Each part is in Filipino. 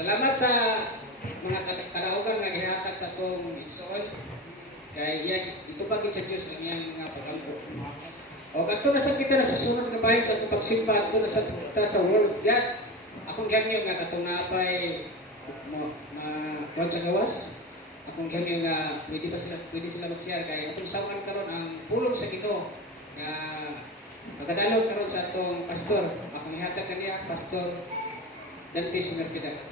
Salamat sa mga karaogan nga gihatag sa atong igsoon. Kay ito pa gid sa Dios ang iyang mga pagampo. O kadto na sa kita na sa sunod nga bahin sa atong pagsimba adto na sa kita sa Word of God. Akong gihangyo nga katong napay kuan sa gawas. Akong gihangyo nga pwede sila mag-share kay atong sawan karon ang pulong sa Ginoo nga pagkadalog karon sa atong pastor. Akong ihatag kaniya Pastor Dante Sumerpida.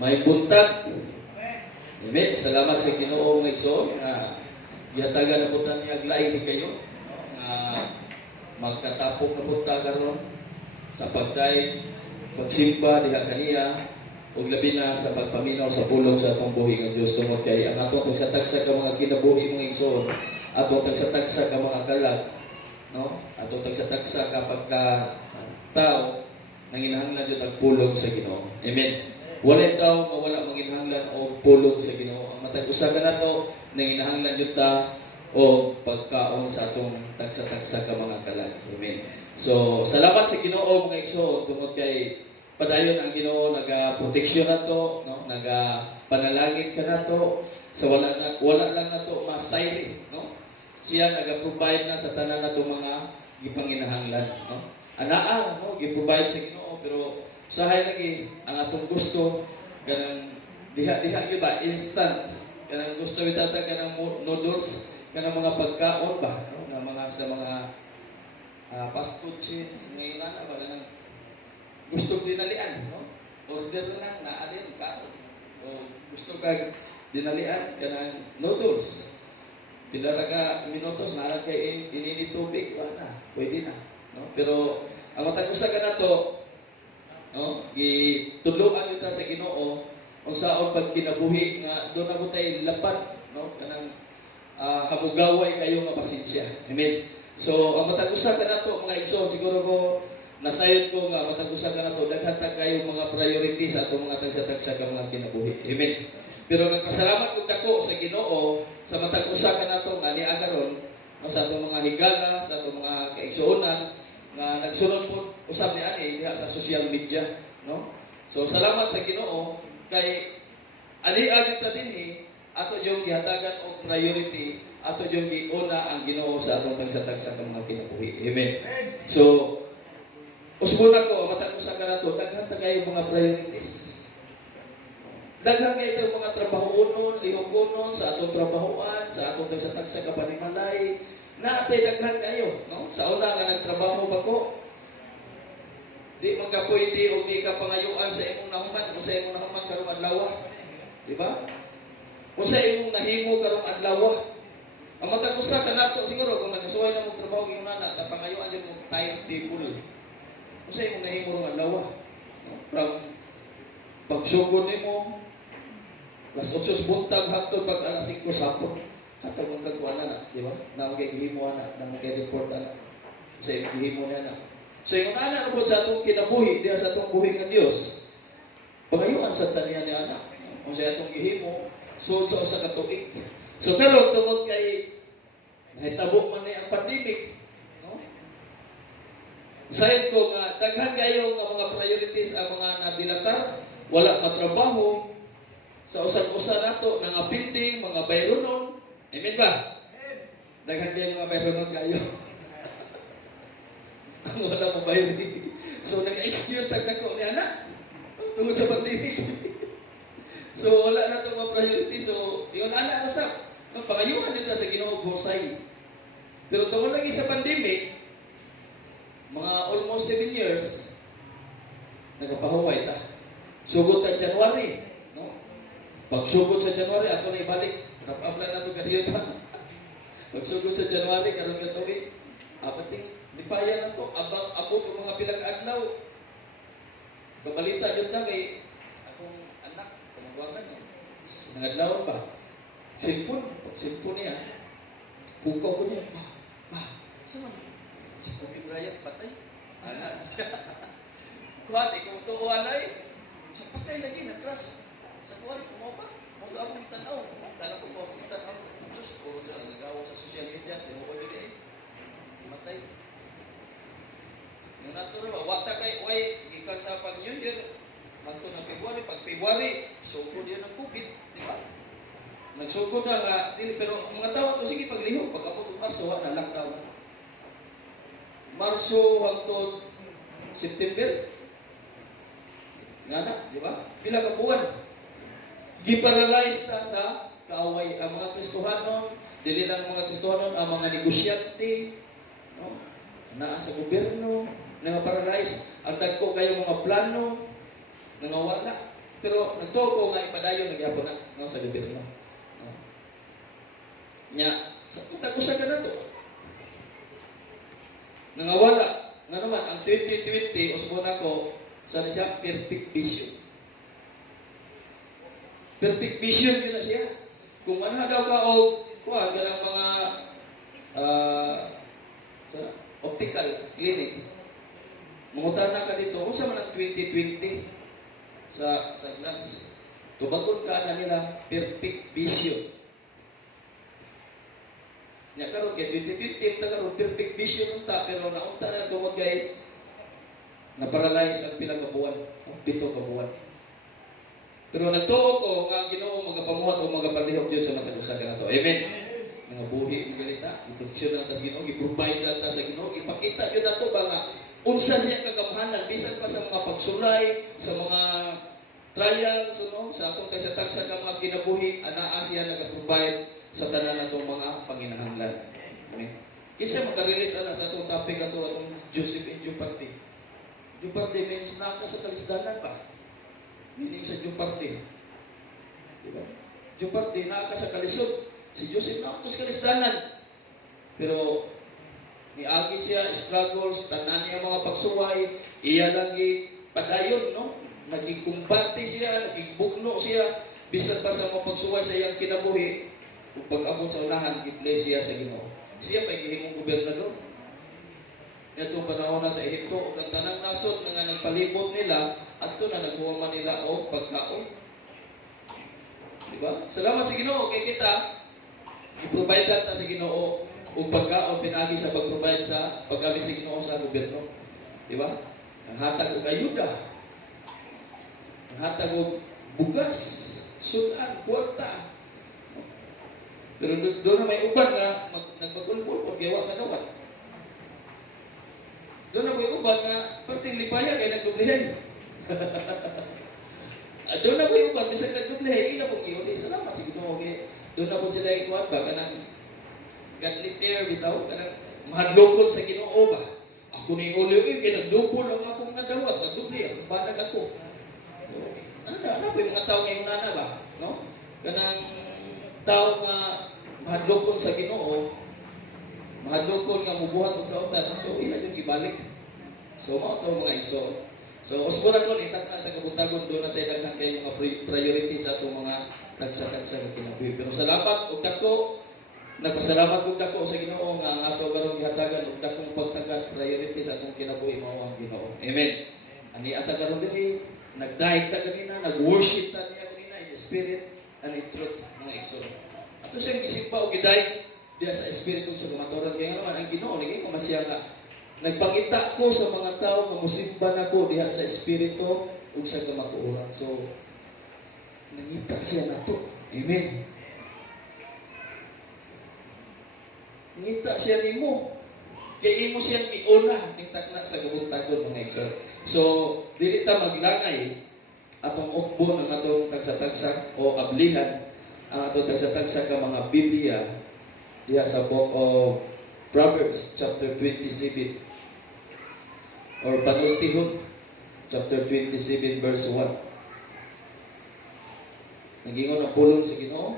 May buntag. Amen. Salamat sa Ginoo nga igsoon nga gihatagan na butan niya aglaing kayo nga magkatapok na buntag karon sa pagsimba diha kaniya ug labi na sa pagpaminaw sa pulong sa atong buhi nga Dios tungod kay ang atong tagsa-tagsa ka mga kinabuhi mga igsoon, atong tagsa-tagsa ka mga kalag, no? Atong tagsa-tagsa ka pagka tao nanginahanglan jud ang pulong sa Ginoo. Amen. Walay tao nga wala manginahanglan og pulong sa Ginoo. Ang matag usa ka nato nanginahanglan jud ta o pagkaon sa atong tagsa-tagsa ka mga kalag. Amen. So, salamat sa Ginoo mga igsoon tungod kay padayon ang Ginoo naga-proteksyon nato, no? Naga-panalangin ka nato. So wala lang nato masayri, no? Siya naga-provide na sa tanan nato mga gipanginahanglan, no? Anaa, no? Gi-provide sa Ginoo pero usahay lagi ang atong gusto kanang diha gyud ba instant kanang gusto bitata kanang noodles kanang mga pagkaon ba, no? Na mga sa mga fast food chains ngayon na ba kanang gusto dinalian, no? Order na naalin ka. O gusto ka dinalian kanang noodles. Pila ra ka minutos na kay inini tubig ba na, pwede na, no? Pero ang matag usa ka nato, no? Gituluan kita sa Ginoo unsaon pag kinabuhi nga do na butay lapad, no? Kanang hamugaway kayo nga pasensya. Amen. So ang matag usa ka nato mga igsoon siguro ko nasayod ko nga matag usa ka nato daghan ta kayo mga priorities sa atong mga tagsa-tagsa ka mga kinabuhi. Amen. Pero nagpasalamat ko dako sa Ginoo sa matag usa ka nato nga niya karon, no? Sa atong mga higala, sa atong mga kaigsuonan nga nagsunod po usab ni ani diha sa social media, no? So salamat sa Ginoo kay ani agit ta dinhi ato yung gihatagan og priority, ato yung giuna ang Ginoo sa atong tagsa-tagsa ka mga kinabuhi. Amen. So usbon ako matag usa ka nato daghan ta kayo mga priorities. Daghan kayo mga trabahoon, lihokonon sa atong trabahoan, sa atong tagsa-tagsa ka panimalay. Naatay daghan kayo, no? Sa una nga nagtrabaho ba ko, di man ka pwede o di ka pangayuan sa imong nahuman, kung sa imong nahuman karong adlaw, di ba? Kung sa imong nahimo karong adlaw, ang matag usa ka nato siguro kung nagasuway na mong trabaho gyud na napangayuan jud mong timetable. Kung sa imong nahimo karong adlaw, no? From pagsugod nimo las 8 buntag hangtod pag alas 5 sapon. Ato mong kagkuan na, di ba? Na magigihimo na, na magigiport na. Sa igihimo na na. So, yung anak po sa atong kinabuhi, diya sa atong buhi ng Diyos, pangayuan sa taniyan ni anak. Kung sa atong gihimo, suod sa usa ka tuig. So, karon tungod kay nahitabo man ni ang pandemic, no? Sayad ko nga, daghan kayo nga mga priorities ang mga nabilatar, wala matrabaho, sa usag-usa nato, mga pinding, mga bayronon. Amen ba? Daghan kayo mga bayronon kayo. Ang wala mo bayron. So, nag-excuse tagdako ni anak tungod sa pandemic. So, wala na itong mga priority. So, yun anak, sa magpangayuhan dito sa Ginoo Bosay. Pero tungod lagi sa pandemic, mga almost 7 years, nagapahuway ta. Sugod ta January, no? Pag sugod sa January, ato na ibalik. Kapabla na ito kaniyo ta. Pagsugod sa January, karon nga tuwi. Apating, lipaya na ito. Abot ang mga pinag-adlaw. Kabalita dyan na kay akong anak, kamagwagan niya. Nangadlawan ba? Cellphone. Pag cellphone niya, pukaw ko niya. Saan man? Si Kobe Bryant patay. Anak siya. Kuhat, ikaw ito uwanay. Sa patay lagi, nakras. Sa kuhan, kumaw ba? social media, tinuod yun eh. Matay. Yung natural ba, wata kay, way, ikan sa pag New Year, magto ng February, pag February, sugod yun ng COVID, di ba? Nagsugod na nga, pero mga tao to, sige paglihok, pag abot ng Marso, na lockdown na. Marso hangtod September, nga na, di ba? Pila ka buwan. Giparalyze ta sa kaaway ang mga Kristohanon, dili lang mga Kristohanon, ang mga negosyante, no? Naa sa gobyerno, nga paralyze, ang dagko kayo mga plano, nga wala. Pero nagtuo nga ipadayon, nagyapon na, no, sa gobyerno. No? Nya, sa usa ka na to. Nga wala. Nga naman, ang 2020, usbon ako, sa siya, perfect vision. Perfect vision yun na siya. Kung ano daw ka o kuha, ganang mga optical clinic. Mangutan na ka dito, kung sa man ang 2020 sa glass. Tubagon ka na nila perfect vision. Nya karon kay 2020 ta karon perfect vision unta pero naunta na tungod kay na-paralyze ang pila ka buwan, ang 7 ka buwan. Pero nagtuo ko nga Ginoo magapamuhat o magapalihok Dios sa matag usa kanato. Amen. Mga buhi mo galita, iproteksyon na ta sa Ginoo, i-provide na ta sa Ginoo, ipakita yun nato ba nga unsa siya kagamhanan bisan pa sa mga pagsulay, sa mga trials, no? Sa atong tagsa-tagsa ka mga kinabuhi, anaa siya nag-provide sa tanan natong mga panginahanglan. Amen. Kisa makarelate na sa atong topic ato atong Joseph and Juparte. Juparte means naka sa kalisdanan pa. Meaning sa Juparte. Diba? Juparte naka sa kalisod. Si Joseph naka sa kalisdanan. Pero niagi siya, struggles, tanan niya mga pagsuway, iya lagi padayon, no? Nagikumbate siya, nagigbugno siya, bisan pa sa mga pagsuway sa iyang kinabuhi, kung pag-abot sa unahan, i-place siya sa Ginoo. Siya pa gihimong gobernador. Itong panahon na sa Ehipto, o ang tanang nasod na nga nagpalibot nila, at ito na naghuwaman nila o pagkaon. Diba? Salamat sa Ginoo, kay kita, i-provide lang ta sa Ginoo o pagkaon pinagi sa pag-provide sa paggamit sa Ginoo sa gobyerno. Diba? Ang hatag og ayuda, ang hatag og bugas, sudan, kwarta. Pero doon na may uban nga nagpagulpul o gawa ka dawat. Doon na may uban nga perting lipaya kay nagdublihay. Doon na may uban bisag nagdublihay ila pong iyon. Salamat sa Ginoo kay doon na po sila ikuan ba kanang godly fear bitaw kanang mahadlokon sa Ginoo ba. Ako ni uli kay nagdubol ang akong nadawat, nagdubli ang banag ako. Ano po yung mga tao ngayon na ba? No? Kanang tao nga mahadlokon sa Ginoo, mahadlokon nga mubuhat og kautan, so ila yung gibalik. So mao to mga iso. So usbon ako itak na sa kabutagon doon natin daghan kay mga priority sa atong mga tagsa-tagsa nga kinabuhi. Pero salamat og dako, nagpasalamat og dako sa Ginoo nga ang ato karong gihatagan og dakong pagtagad priority sa atong kinabuhi mao ang Ginoo. Amen. Ani ata karon dili nagdaig ta kanina, nag-worship ta niya kanina in the spirit and in truth mga igsoon. Ato siyang gisimba og gidaig diya sa espiritu sa kamatuoran kaya naman ang Ginoo lagi ko masya nga nagpangita ko sa mga tao nga musimba nako diha sa espiritu ug sa kamatuoran. So nangita siya nato. Amen. Nangita siya nimo. Kaya imo siyang iuna ning takna sa gabuntagon mga igsoon. So dili ta maglangay atong ukbo ng atong tagsa-tagsa o ablihan ang atong tagsa-tagsa ka mga Biblia diha sa book of Proverbs chapter 27 or Panultihon chapter 27 verse 1. Nagingon ang pulong sa Ginoo,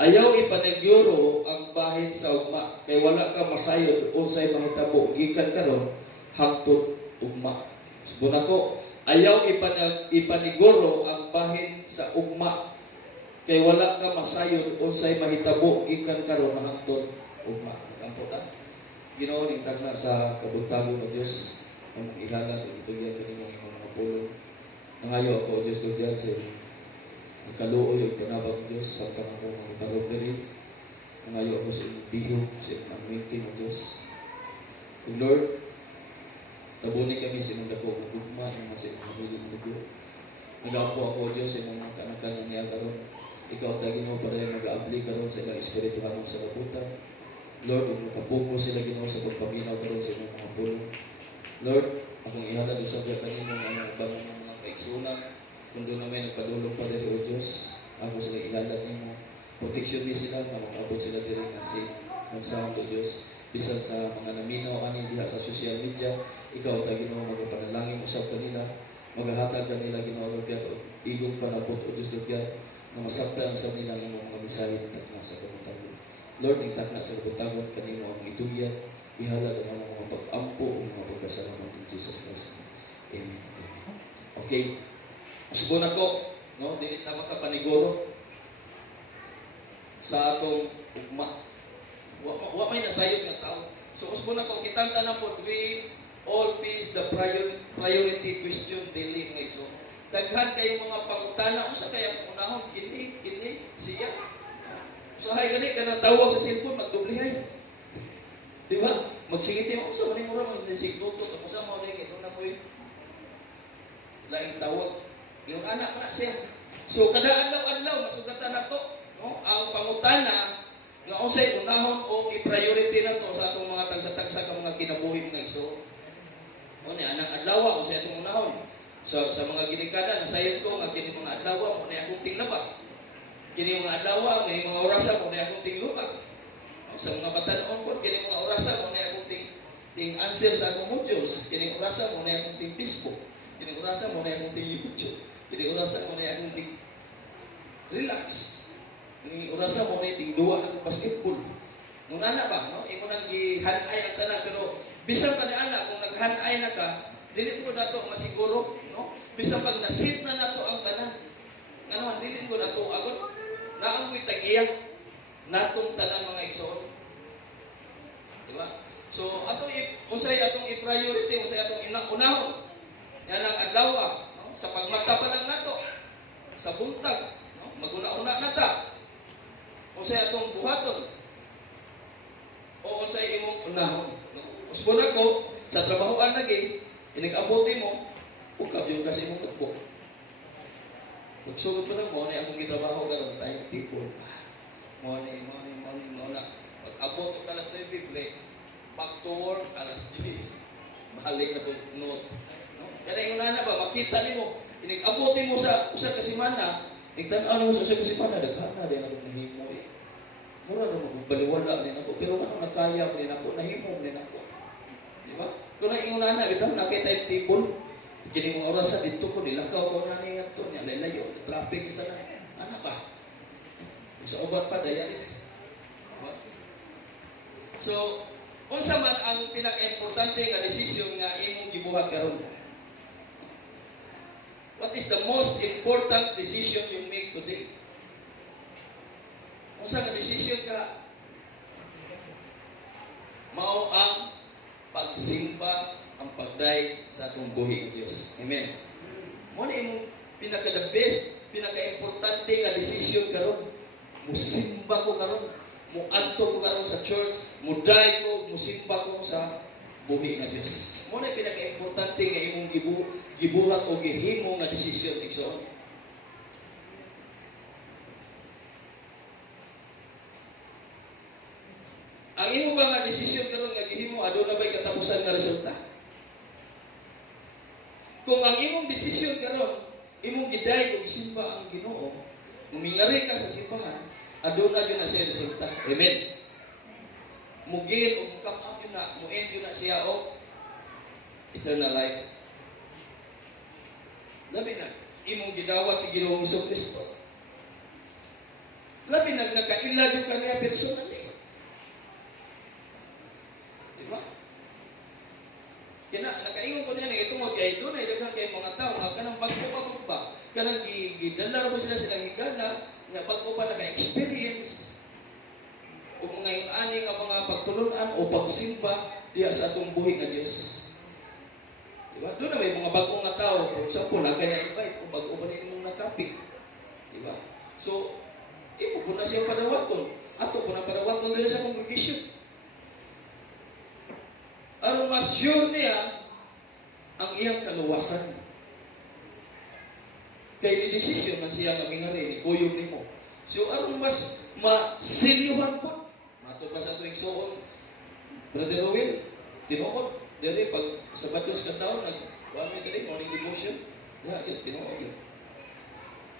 ayaw ipanagyuro ang bahin sa ugma kay wala ka masayod unsay mahitabo gikan karon hangtod ugma. Subon ako, ayaw ipaniguro ang bahin sa ugma kay wala ka masayod unsay mahitabo gikan karon hangtod ugma. Ang puta. Ginoo ning tagna sa kabuntagon ng Dios ang ilagan ug ituyan kini mga pulong. Nangayo ako Dios ko diyan sa kaluoy ug tinabang Dios sa tanang mga itarong diri Ngayo ako sa inyong bihog, sa inyong anointing o Diyos. O Lord, tabunin kami sa inyong dako ng gugma, yung sa inyong hamiling lugo. Nag-apo ako o Diyos sa inyong mga kanakanang niya karon. Ikaw tagin mo para yung mag-aabli karon sa ilang espirituhanong sa kabutan. Lord, kung nakapuko sila Ginoo sa pagpaminaw karon sa inyong mga pulo. Lord, akong ihalad sa mga kanino ng mga kaigsunan. Kung doon namin nagpadulong pa dito o Diyos, ako sila ihalad mo. Proteksyon din sila, na makabot sila din ng sound o Diyos. Bisan sa mga naminaw, ani diha sa social media, ikaw ta Ginoo magapanalangin usab kanila, maghahatag kanila Ginoo Lord God, igong panabot o Diyos Lord God, na masabtan sa nila ng mga mensahe ng takna sa kabutangon. Lord, ang takna sa kabutangon kanino ang ituya, ihalad ang mga pag-ampo o mga pagkasalamat in Jesus Christ. Amen. Okay. Usbon ako, no, dili ta makapaniguro sa atong ugma. Wa may nasayod nga tao. So usbon ako kitang tanan po, we all face the priority question daily nga iso. Daghan kayo mga pangutana unsa kaya unahon kini siya. Usahay gani kanang tawag sa cellphone magdublihay. Di ba? Magsingiti mo sa man mura man sigluto to sa mo ni kito na moy laing tawag. Yung anak na siya. So kada adlaw-adlaw masugatan nato, no? Ang pangutana nga unsay unahon o i-priority nato sa atong mga tagsa-tagsa ka mga kinabuhi nga igsoon. O ni anak adlaw unsay atong unahon? So sa mga ginikada nasayod ko nga kini mga adlaw mo ni akong tinglaba. Kini mga adlaw, kini mga orasa mo ni akong tinglukag. Sa mga batan-on po, kini mga orasa mo ni akong ting answer sa akong modules. Kini orasa mo ni akong ting Facebook. Kini orasa mo ni akong ting YouTube. Kini orasa mo ni akong ting relax. Kini orasa mo ni ting duwa ng basketball. Nung anak ba, no? Imo nang gihanay ang tanan, pero bisan pa ni anak kung naghanay na ka, dili ko nato masiguro, no? Bisan pag nasit na nato ang tanan. Ngano dili ko nato agon. Naamoy tag-iyak natong tanan mga igsoon. Di ba? So atong unsay atong i-priority, unsay atong unahon. Yan ang adlaw, no? Sa pagmata pa lang nato. Sa buntag, no? Maguna-una nata. Unsay atong buhaton. O unsay imong unahon. No? Usbon ako sa trabahoan lagi, inig-abuti mo, ukab yung kasi imong tugbo. Pagsulod pa lang mo, na akong gitrabaho karon time table. Mo na. Pag-abot ko alas 9 break, back to work alas 10. Balik na po note. No? Kaya yung nana ba, makita nimo, inig-abutin mo sa usa ka semana, igtan-an mo sa usa ka semana, daghana din ako nahimo eh. Mura na magbaliwala din ako, pero ano nakaya din ako, nahimo din ako. Di ba? Kung yung nana, bitaw na kay time table, kini mga oras dito ko nilakaw ko nga niya to niya layo traffic sa na ana ba sa uban pa dayaris. So unsa man ang pinaka-importante nga desisyon nga imong gibuhat karon? What is the most important decision you make today? Unsa nga desisyon ka? Mao ang pagsimba ang pagday sa atong buhi ng Diyos. Amen. Mo na imong pinaka-the best, pinaka-importante nga desisyon karon. Musimba ko karon, muadto ko karon sa church, muday ko, musimba ko sa buhi ng Diyos. Mo na pinaka-importante nga imong gibuhat o gihimo nga desisyon igsoon. Ang imo ba nga desisyon karon nga gihimo aduna ba'y katapusan nga resulta? Kung ang imong desisyon karon, imong giday og simba ang Ginoo, mumingari ka sa simbahan, aduna gyud na siya resulta. Amen. Mugin og come up yun na, muend yun na siya og eternal life. Labi na, imong gidawat si Ginoong Jesucristo. Labi na nakaila yung kaniya personally. Diba? Kaya nakaingon ko niya nga itong kay doon ay daghang kay mga tao nga kanang bago ba kanang gidala mo sila silang higala nga bago pa naka-experience o ngayon ani nga mga pagtulunan o pagsimba diha sa atong buhi nga Dios. Diba? Doon na may mga bagong nga tao, for example, na kaya invite o bago pa nila mong nakapit. Diba? So, imo po na siya padawaton. ato po na padawaton diri sa congregation. Aron mas sure niya ang iyang kaluwasan. Kay decision man siya nga mingari ni kuyog nimo. So aron mas masiliwan po. Matod pa sa tuwing suon, Brother Rowell, tinuod dili pag Sabado sa taon morning devotion. Tinuod.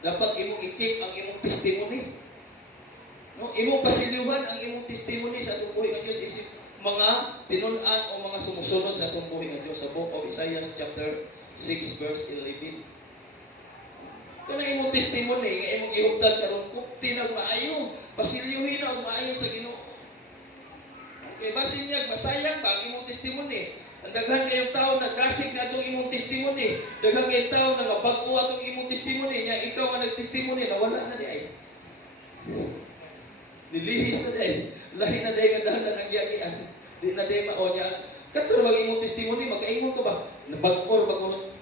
Dapat imong ikip ang imong testimony. No, imong pasiliwan ang imong testimony sa atong buhi nga Dios isip mga tinun-an o mga sumusunod sa atong buhi nga Dios sa book of Isaiah chapter 6 verse 11. Kana imong testimony nga imong gihuptan karon kupti na maayo, pasilyuhin na maayo sa Ginoo. Okay, basin niya masayang ba ang imong testimony? Ang daghan kayong tao na dasig na itong imong testimony. Daghan kayong tao na bag-o atong imong testimony niya, ikaw ang nag-testimony na wala na di ay. Nilihis na day. Lahi na day nga dahan na nagyagian. Di na day mao niya. Kato na imong testimony, makaingon ka ba? Nabag-or, bago,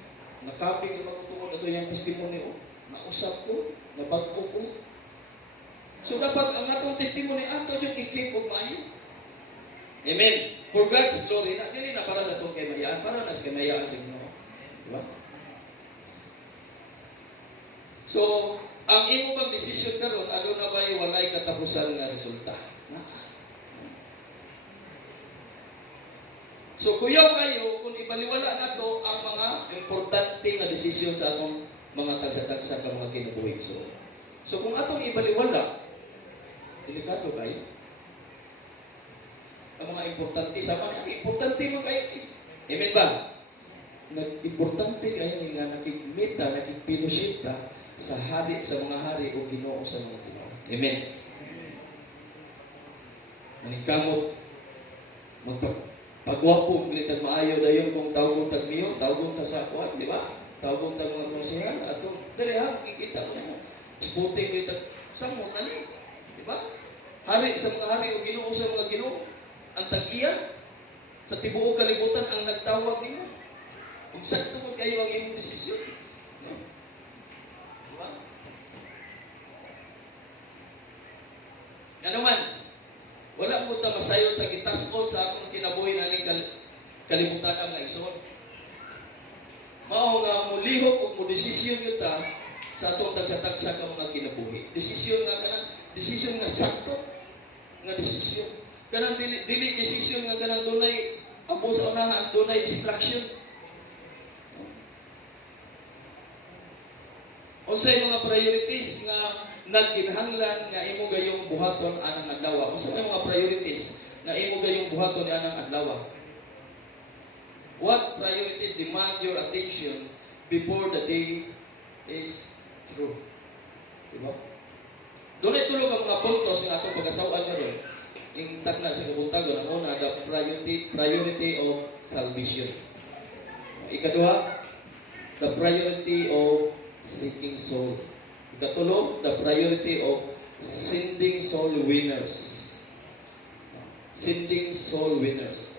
nakapig na magtungod ito yung testimony o. Nausap ko, nabag-o ko. So dapat ang atong testimony, ato yung ikip o maayo. Amen. For God's glory, na dili na para sa itong kamayaan, para na sa kamayaan sa Ginoo. Diba? So, ang imo bang desisyon karon ano na ba'y walay katapusan nga resulta? So kuyaw kayo kung ibaliwala nato ang mga importante nga desisyon sa atong mga tagsa-tagsa ka mga kinabuhi. So kung atong ibaliwala, delikado kayo. Ang mga importante sama na importante man kayo. Amen ba? Nag-importante kayo nga nakikita, nakikpiloship ka sa hari, sa mga hari o Ginoo sa mga Ginoo. Amen. Maningkamot, magpagwapo, ginitag maayo dayon kung tawagong tagmiyo, tawagong ta sa kuwan, di ba? Tawagong tag mga konsehal, atong dali ha, makikita ko na sputing ginitag samot na ni, di ba? Hari sa mga hari o Ginoo sa mga Ginoo, ang tag-iya sa tibuok kalibutan ang nagtawag nimo. Kung sakto mo kayo ang imong desisyon. No? Diba? Ano man, wala mo ta masayon sa gitas-on sa akong kinabuhi na ning kalibutan ang igsoon. Mao nga mulihok ug mo desisyon gyud ta sa atong tagsa-tagsa ka mga kinabuhi. Desisyon nga sakto nga desisyon. Kanang dili desisyon nga kanang dunay abo sa unahan, dunay distraction. Unsay mga priorities nga nagkinahanglan nga imo gayong buhaton anang adlaw? Unsay mga priorities nga imo gayong buhaton ni anang adlaw? What priorities demand your attention before the day is through? Diba? Doon ay tulog ang mga puntos nga atong pag-asawaan karon. Yung takna sa kabuntagon, ang una, the priority of salvation. Ikaduha, the priority of seeking soul. Ikatulo, the priority of sending soul winners. Sending soul winners.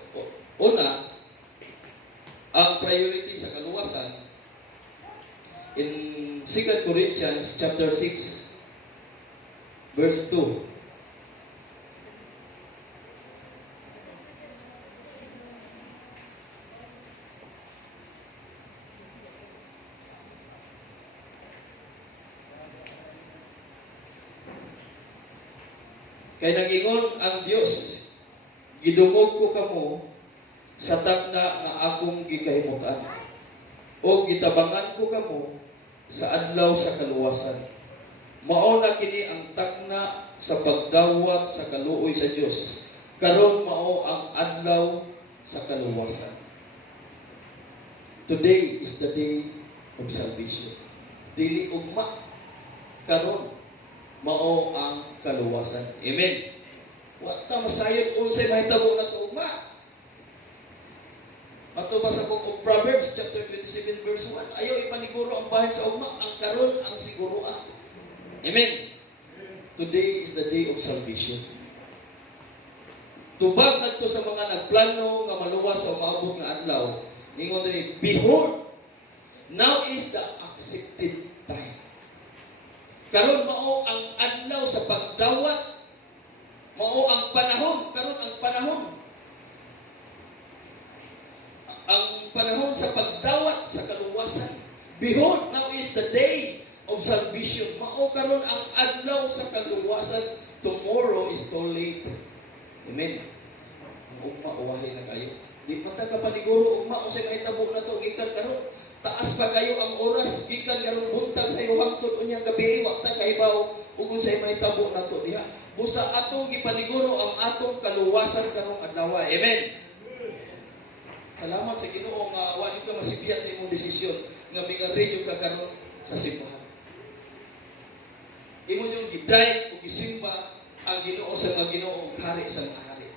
Una, ang priority sa kaluwasan in 2 Corinthians chapter 6 verse 2. Kay nag-ingon ang Dios, gidungog ko kamo sa takna nga akong gikahimutan. O gitabangan ko kamo sa adlaw sa kaluwasan. Mao na kini ang takna sa pagdawat sa kaluoy sa Dios. Karon mao ang adlaw sa kaluwasan. Today is the day of salvation. Dili ugma karon mao ang kaluwasan. Amen. Wa ta masayon unsay mahitabo na to ugma. Ato ba sa book of Proverbs chapter 27 verse 1, ayaw ipaniguro ang bahin sa ugma, ang karon ang siguruan. Amen. Today is the day of salvation. Tubag adto sa mga nagplano nga maluwas sa maabot nga adlaw, ingon diri, behold, now is the accepted time. Karon mao ang adlaw sa pagdawat Mao ang panahon, karon ang panahon. Ang panahon sa pagdawat sa kaluwasan. Behold, now is the day of salvation. Mao karon ang adlaw sa kaluwasan. Tomorrow is too late. Amen. Ang ugma uwahay na kayo. Di pa ta kapaniguro ugma o sa mahitabo na to gikan karon. Taas pa kayo ang oras gikan karon buntag sa iyo hangtod unya gabi wa ta kahibaw ug sa mahitabo na to diha. Busa atong gipaniguro ang atong kaluwasan karong adlaw. Amen. Salamat sa Ginoo nga wa ka masibyan sa imong desisyon nga migarilyo ka karon sa simbahan. Imo yung gidayat ug gisimba ang Ginoo sa mga Ginoo ug hari sa mga hari.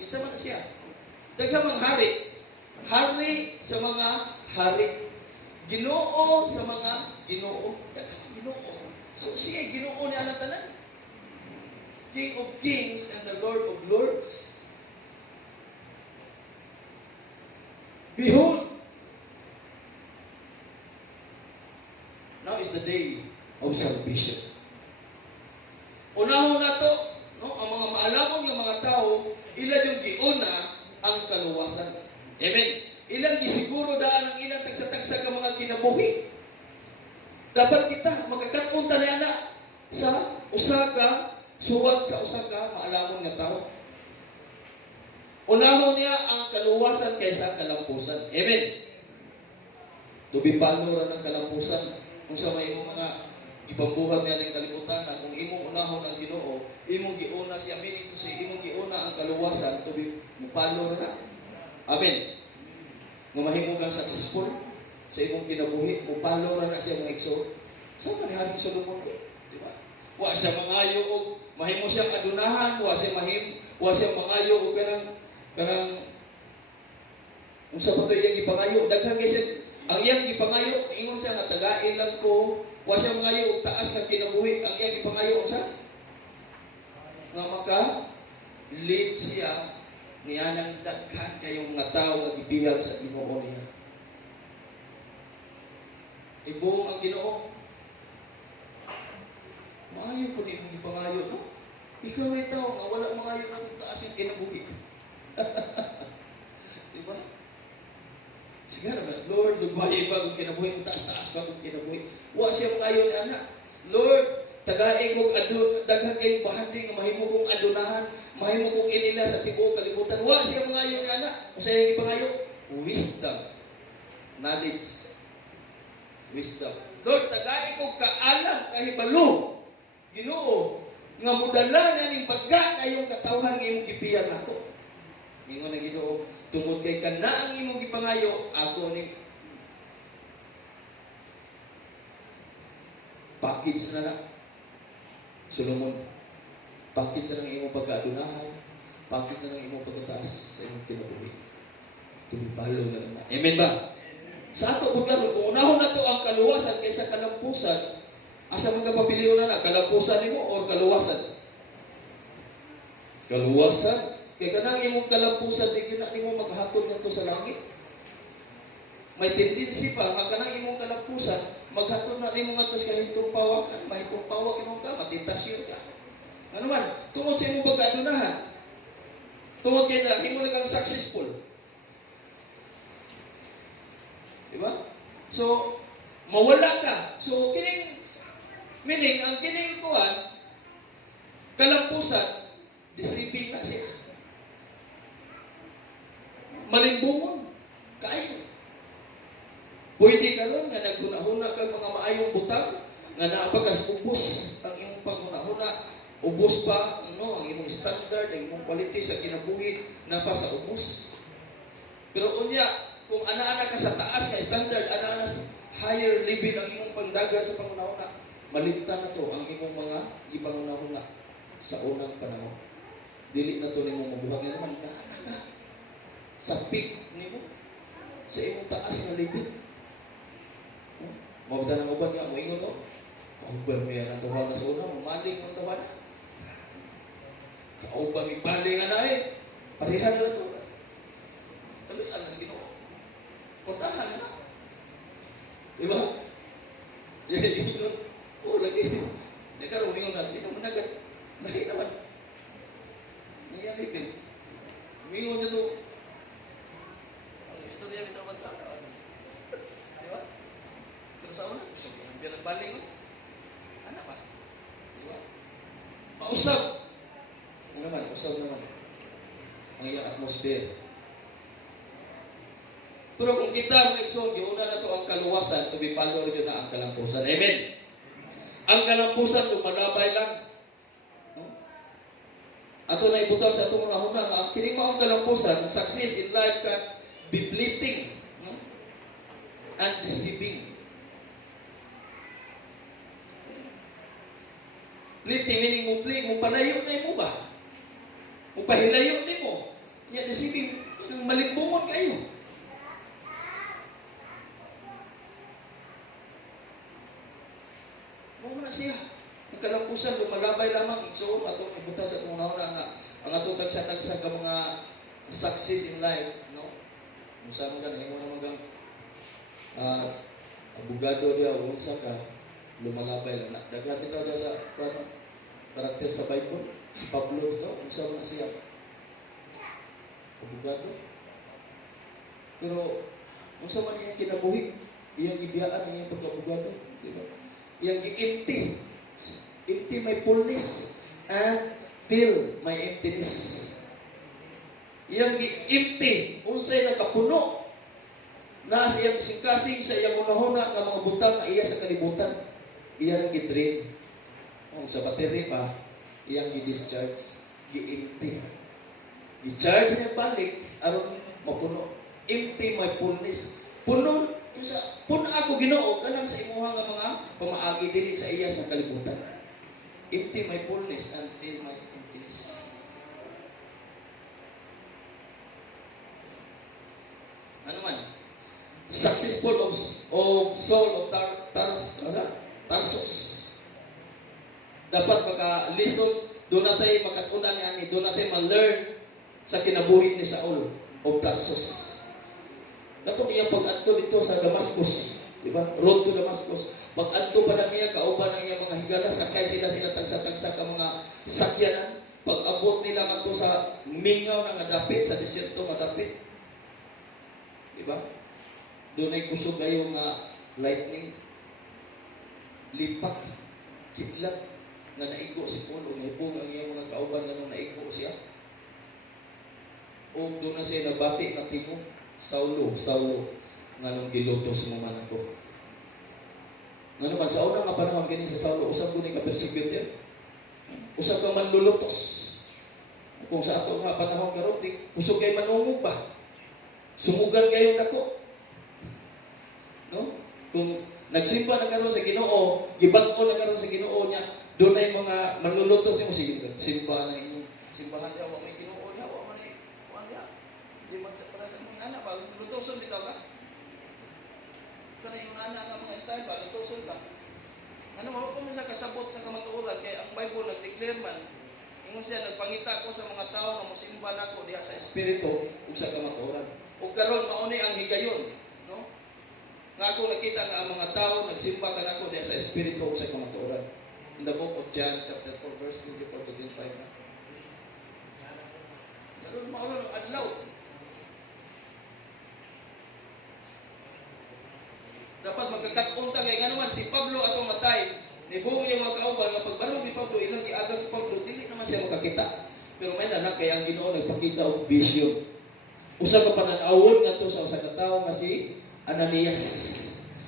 Isa man siya. Daghang mga hari. Hari sa mga hari. Ginoo sa mga Ginoo. Daghang Ginoo. So siya Ginoo ni ana tanan. King of kings and the Lord of lords. Behold, now is the day of salvation. Unahon na to, no, ang mga maalamon ng mga tao, ila yung giuna ang kaluwasan. Amen. Ilang gisiguro daan ang ilang tagsa-tagsa ka mga kinabuhi. Dapat kita magkakatunta na ana sa usa suwat sa usa ka maalamon nga tao. Unahon niya ang kaluwasan kaysa kalampusan. Amen. Tubipalo ra ng kalampusan. Kung sa may mga ipambuhat niya ng kalibutan na kung imong unahon ang Ginoo, imong giuna siya, meaning to say, imong giuna ang kaluwasan, tubipalo ra na. Amen. Nga mahimo kang successful sa imong kinabuhi, mupalo ra na siya mga igsoon. Sa man ni Haring Solomon ko, di ba? Wa siya mangayo og mahimo siyang adunahan, wa siya mangayo og kanang unsa pa to iyang gipangayo daghang kay ang iyang gipangayo ingon siya nga tagain lang ko wa siya mangayo og taas nga kinabuhi ang iyang gipangayo unsa nga maka lead siya ni anang daghan kayong mga tao nga gibiyag sa Ginoo niya. Ibong ang Ginoo maayo po ni imong gipangayo no? Ikaw ay tao nga wala mangayo ng taas ang kinabuhi. Diba? Sige naman, Lord, lugwahi ba kung kinabuhi, kung taas-taas ba kung kinabuhi. Wa siya kayo ni anak. Lord, tagain kong daghan kayong bahandi nga mahimo kong adunahan, mahimo kong inila sa tibuok kalibutan. Wa siya ngayon ni anak. Kung sa'yo ipangayo, wisdom, knowledge, wisdom. Lord, tagain kong kaalam, kahibalo, Ginoo, nga mudala na ning pagka kayong katawhan nga imong gipiyan ako. Ingon na Ginoo, tungod kay kana ang imong gipangayo, ako ni package na na. Solomon, package na ng imong pagkaadunahan, package na ng imong pagkataas sa imong kinabuhi. Tumipalo na naman. Amen ba? Sa ato kung unahon na to ang kaluwasan kaysa kalampusan, asa mga papiliyon na kalampusan nimo or kaluwasan? Kaluwasan. Kaya kanang imong kalampusan, di gina nimo maghatod ngadto sa langit. May tendency pa, nga kanang imong kalampusan, maghatod na nimo ngadto sa kahintong pawakan, mahintong pawak imong ka, matitasyon ka. Ano man, tungod sa imong pagkaadunahan, tungod kay na, imo na kang successful. Diba? So, mawala ka. So, meaning, ang kining kuhan, kalampusan, deceiving na siya. Malimbungon kayo. Pwede ka ron nga naghuna-huna kang mga maayong butang nga naapagas ubos ang imong panghuna-huna, ubos pa no, ang imong standard, ang imong quality sa kinabuhi na pa sa ubos. Pero unya, kung ana-ana ka sa taas nga standard, ana-ana sa higher level ang imong pangdagan sa panghuna-huna, malimtan na to ang imong mga ipanguna-huna sa unang panahon. Dili na to nimo mabuhat nga naman ka sa peak nimo sa imong taas nga level. Mabda ng uban nga mo ingon no. Kauban mo yan ang tuwa na sa una, maling ang tuwa na. Kauban mi paling na eh. Parihan na to. Taluyan na sa Ginoo. Kortahan na. Diba? Yan ingon. Oh lagi. Nagkaroon ingon na, di naman nagad. Lahi naman. Pero sa una, gusto ko nang pinagbaling mo. Ano ba? Diba? Mausap. Ano naman, usap naman. Ang iyang atmosphere. Pero kung kita mga igsoon, giuna na to ang kaluwasan, to be follow rin na ang kalampusan. Amen. Ang kalampusan, lumalabay lang. No? Ato na ibutang sa itong mga hunang, ang kinima ang kalampusan, success in life can be fleeting, no? And deceiving. Fleeting, meaning mo palayo na mo ba? Mo pahilayo ni mo. Yan, deceiving, nang malimbungon kayo. Mo na siya. Ang kalampusan, lumalabay lamang, igsoon, atong ibuta sa itong unahon ang atong tagsa-tagsa ka mga success in life, no? Kung saan mo ka, mo na magang abogado diya, unsa ka, lumalabay lang. Daghan ito diya sa karakter sa Bible, si Pablo ito, unsa mo na siya? Abogado. Pero, unsa man iyang kinabuhi, iyang ibiyaan, iyang pagkabogado, di ba? Iyang i-empty. Empty my fullness and fill my emptiness. Iyang i-empty, unsay nakapuno na siyang singkasing sa iyang unahuna nga mga butang nga iya sa kalibutan. Iya nang gi-drain. Kung sa battery pa, iyang gi-discharge, gi-empty. I-charge niya balik, aron mapuno. Empty my fullness. Puno, puno ako Ginoo kanang sa imuha nga mga pamaagi dili sa iya sa kalibutan. Empty my fullness and fill my emptiness. Ano man? Successful of soul of Tarsus. Dapat maka-listen, doon natin makatuna ni ani, doon natin ma-learn sa kinabuhi ni Saul of Tarsus. Katong iyang pag-adto dito sa Damascus, di ba? Road to Damascus. Pag-adto pa na niya, kauban ng iyang mga higala, sakay sila sa tagsa-tagsa ka mga sakyanan. Pag-abot nila nga sa mingaw na nga dapit, sa desierto nga dapit. Di ba? Doon ay kusog kayo nga lightning, lipak, kidlat, na naigo si Paul, o naibog ang iyang mga kauban na naigo siya. O doon na siya nabati na timo, Saulo, nga nung giluto sa mga manako. Nga naman, sa unang nga panahon kini sa Saulo, usap ko ni ka-persecutor, usap ka manlulutos. Kung sa ato nga panahon karon, kusog kay manungog ba? Sumugan kayo nako. No? Kung nagsimba na karon sa Ginoo, gibag-o na karon sa Ginoo niya, doon ay mga manlulutos niyo, sige, simba na inyo. Simbahan niya, wa may Ginoo niya, wa man ay, wa niya. Di man sa para sa mga anak, ba, lutoson bitaw ka. Kana yung anak nga mga style ba, lutoson ka. Ano, wala pa man siya kasabot sa kamatuoran, kaya ang Bible nag-declare man, ingon siya, nagpangita ko sa mga tao na musimba na ko diha sa Espiritu ug sa kamatuoran. Ug karon mauni ang higayon, no? Nga ako nakita nga ang mga tao nagsimba kanako diha sa Espiritu ug sa kamatuoran. In the book of John, chapter 4, verse 24 to 25 na. Karon mauna ng adlaw. Dapat magkakatunta kay nga naman si Pablo atong matay. Nibuhi yung mga kauban nga pagbarog ni Pablo, ilang giagal si Pablo, dili naman siya makakita. Pero may nanak kay ang Ginoo nagpakita og vision. Usa ka panan-awon ngadto sa usa ka tawo nga si Ananias.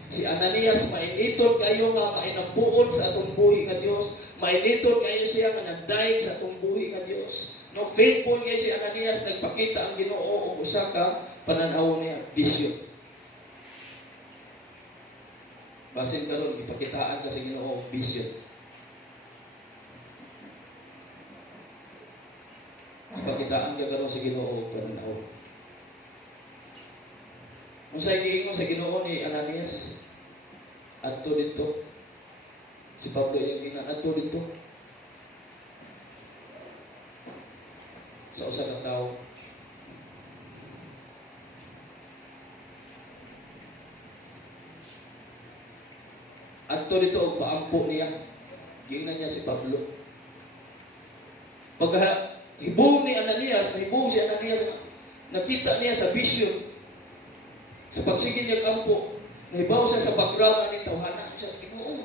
Si Ananias mainiton kayo nga mainampuon sa atong buhi nga Dios. Mainiton kayo siya nga nagdaig sa atong buhi nga Dios. No, faithful kay si Ananias, nagpakita ang Ginoo og usa ka panan-awon niya, vision. Basin karon ipakitaan ka sa Ginoo og vision. Ipakitaan ka karon sa Ginoo og panan-awon. Unsay giingon sa Ginoo ni Ananias? Adto dito. Si Pablo yung ginan adto dito. Sa usa ka tawo. Adto dito og paampo niya. Giingnan niya si Pablo. Pagka hibong ni Ananias, hibong si Ananias, nakita niya sa vision. Sa pagsigin niya kampo, Naibaw siya sa background ni tawhana siya, Ginoo.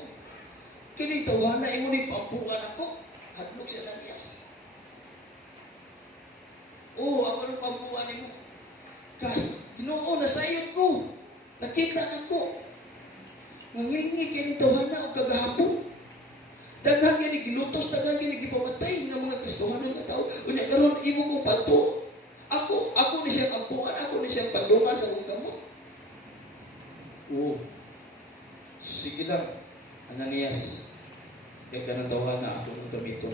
Kini tawhana imo ni pampuan ako. Hadlok siya Ananias. Oh, ako nang pampuan nimo. Kas, Ginoo, nasayod ko. Nakita nako. Nangingi kini tawhana og kagahapon. Daghang kini gilutos, daghang kini gipamatay nga mga Kristohanon nga tao. Unya karon imo kong pato. Ako ni siyang ampuan, ako ni siyang pandungan sa akong kamot. Oo. Sige lang, Ananias. Kaya ka nang tawahan na ako ng gamiton.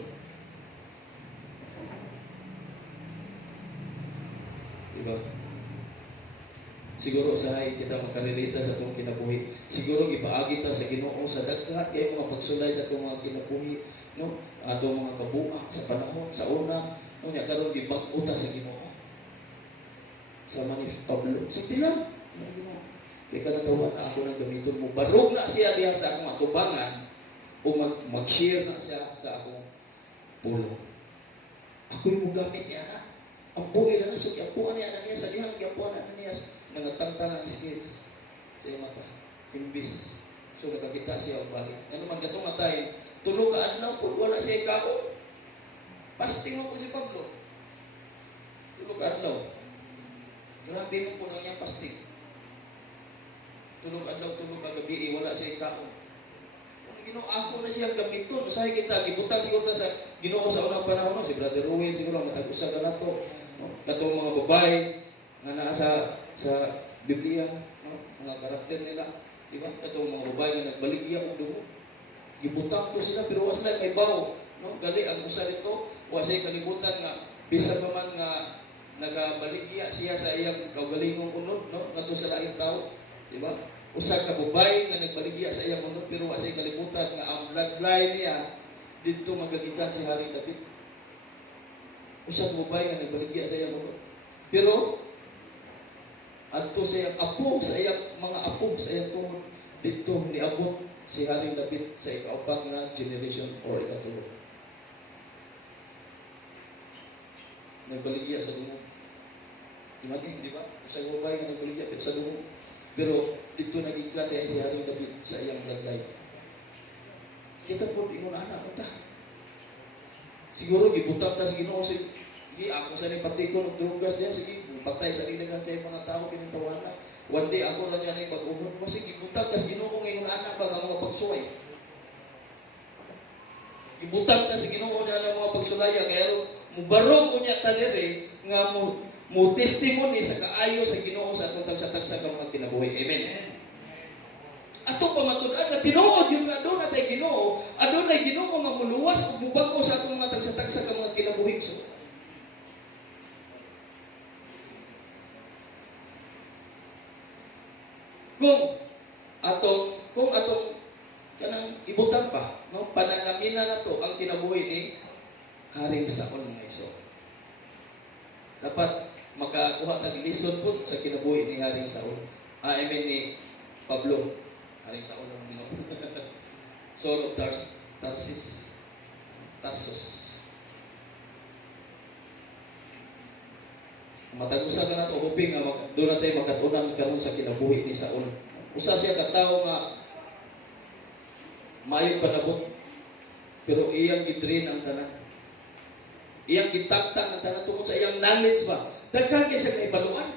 Diba? Siguro usahay kita makarelita sa itong kinabuhi. Siguro ipaagi ta sa Ginoo sa daghan kay mga pagsulay sa itong mga kinabuhi, no? Atong mga kabuak sa panahon, sa una, no? Nya karon gibag-o ta sa Ginoo. Sa ni Pablo. Sige lang. Kaya kanatawa na ako ng gamiton mo. Barog na siya diha sa akong atubangan o mag-share na siya sa akong pulo. Ako yung gamit niya na. Ang buhay na nasok. Yapuan niya na niya sa dihang. Yapuan na niya. Nangatangtang ang skills sa iyong mata. Imbis. So nakakita siya ang balik. Ano man gatong matay. Tulog ka adlaw po. Wala siya ikaw. Fasting mo po si Pablo. Tulog ka adlaw. Grabe mo po na niyang fasting. Tulog adlaw, tulog kagabi, wala siya ikaon. Kung Ginoo ako na siya gamiton, usahay kita, gibutang siguro na sa Ginoo sa unang panahon, no? Si Brother Ruel siguro matag-usa ka na to. No? Katong mga babae nga naa sa Biblia, no? Mga karakter nila, di ba? Katong mga babae nga nagbaligya og dugo. Gibutang to sila pero wa sila kay bawo, no? Gali ang usa dito, wa siya kalibutan nga bisan pa man nga nagabaligya siya sa iyang kaugalingong unod, no? Ngadto sa laing tao. Diba? Usa ka babae nga nagbaligya sa iyang unod pero wa siya kalibutan nga ang bloodline niya didto magagikan si Haring David. Usa ka babae nga nagbaligya sa iyang unod. Pero adto sa iyang apo, sa iyang mga apo, sa iyang tuhod didto niabot si Haring David sa ikaapat nga generation or ikatulo. Nagbaligya sa dungo. Di ba? Usa ka babae nga nagbaligya sa dungo. Pero dito nagigkat si Haring David sa iyang bloodline. Kita po ingon anak ta. Siguro gibutang ta sa Ginoo sige ako sa ni patikon og drugas niya sige patay sa dinagan kay mga tao kinintawana. One day ako lang yan ay mag-umon mo sige gibutang ka sa Ginoo ngayon anak ba nga mga pagsuway. Gibutang ta sa Ginoo niya ang mga pagsulaya kaya mubarog unya ta dire nga mo testimony sa kaayo sa Ginoo sa atong tagsa-tagsa ka mga kinabuhi. Amen. Atong pamatud-an nga tinuod yung nga aduna tay Ginoo, adunay Ginoo nga muluwas ug mubag-o sa atong mga tagsa-tagsa ka mga kinabuhi. So, kung atong kanang ibutang pa, no, pananamina na to ang kinabuhi ni Haring Saul mga iso. Dapat makakuha tag lisod po sa kinabuhi ni Haring Saul. I mean ni Pablo. Haring Saul ang Ginoo. Saul of Tarsus. Matag-usa ka na to hoping nga doon na tayo makatunan karon sa kinabuhi ni Saul. Usa siya ka tawo nga maayong panabot pero iyang gidrain ang tanan. Iyang gitaktak ang tanan tungod sa iyang knowledge ba. Daghan kay sa kaibaluan.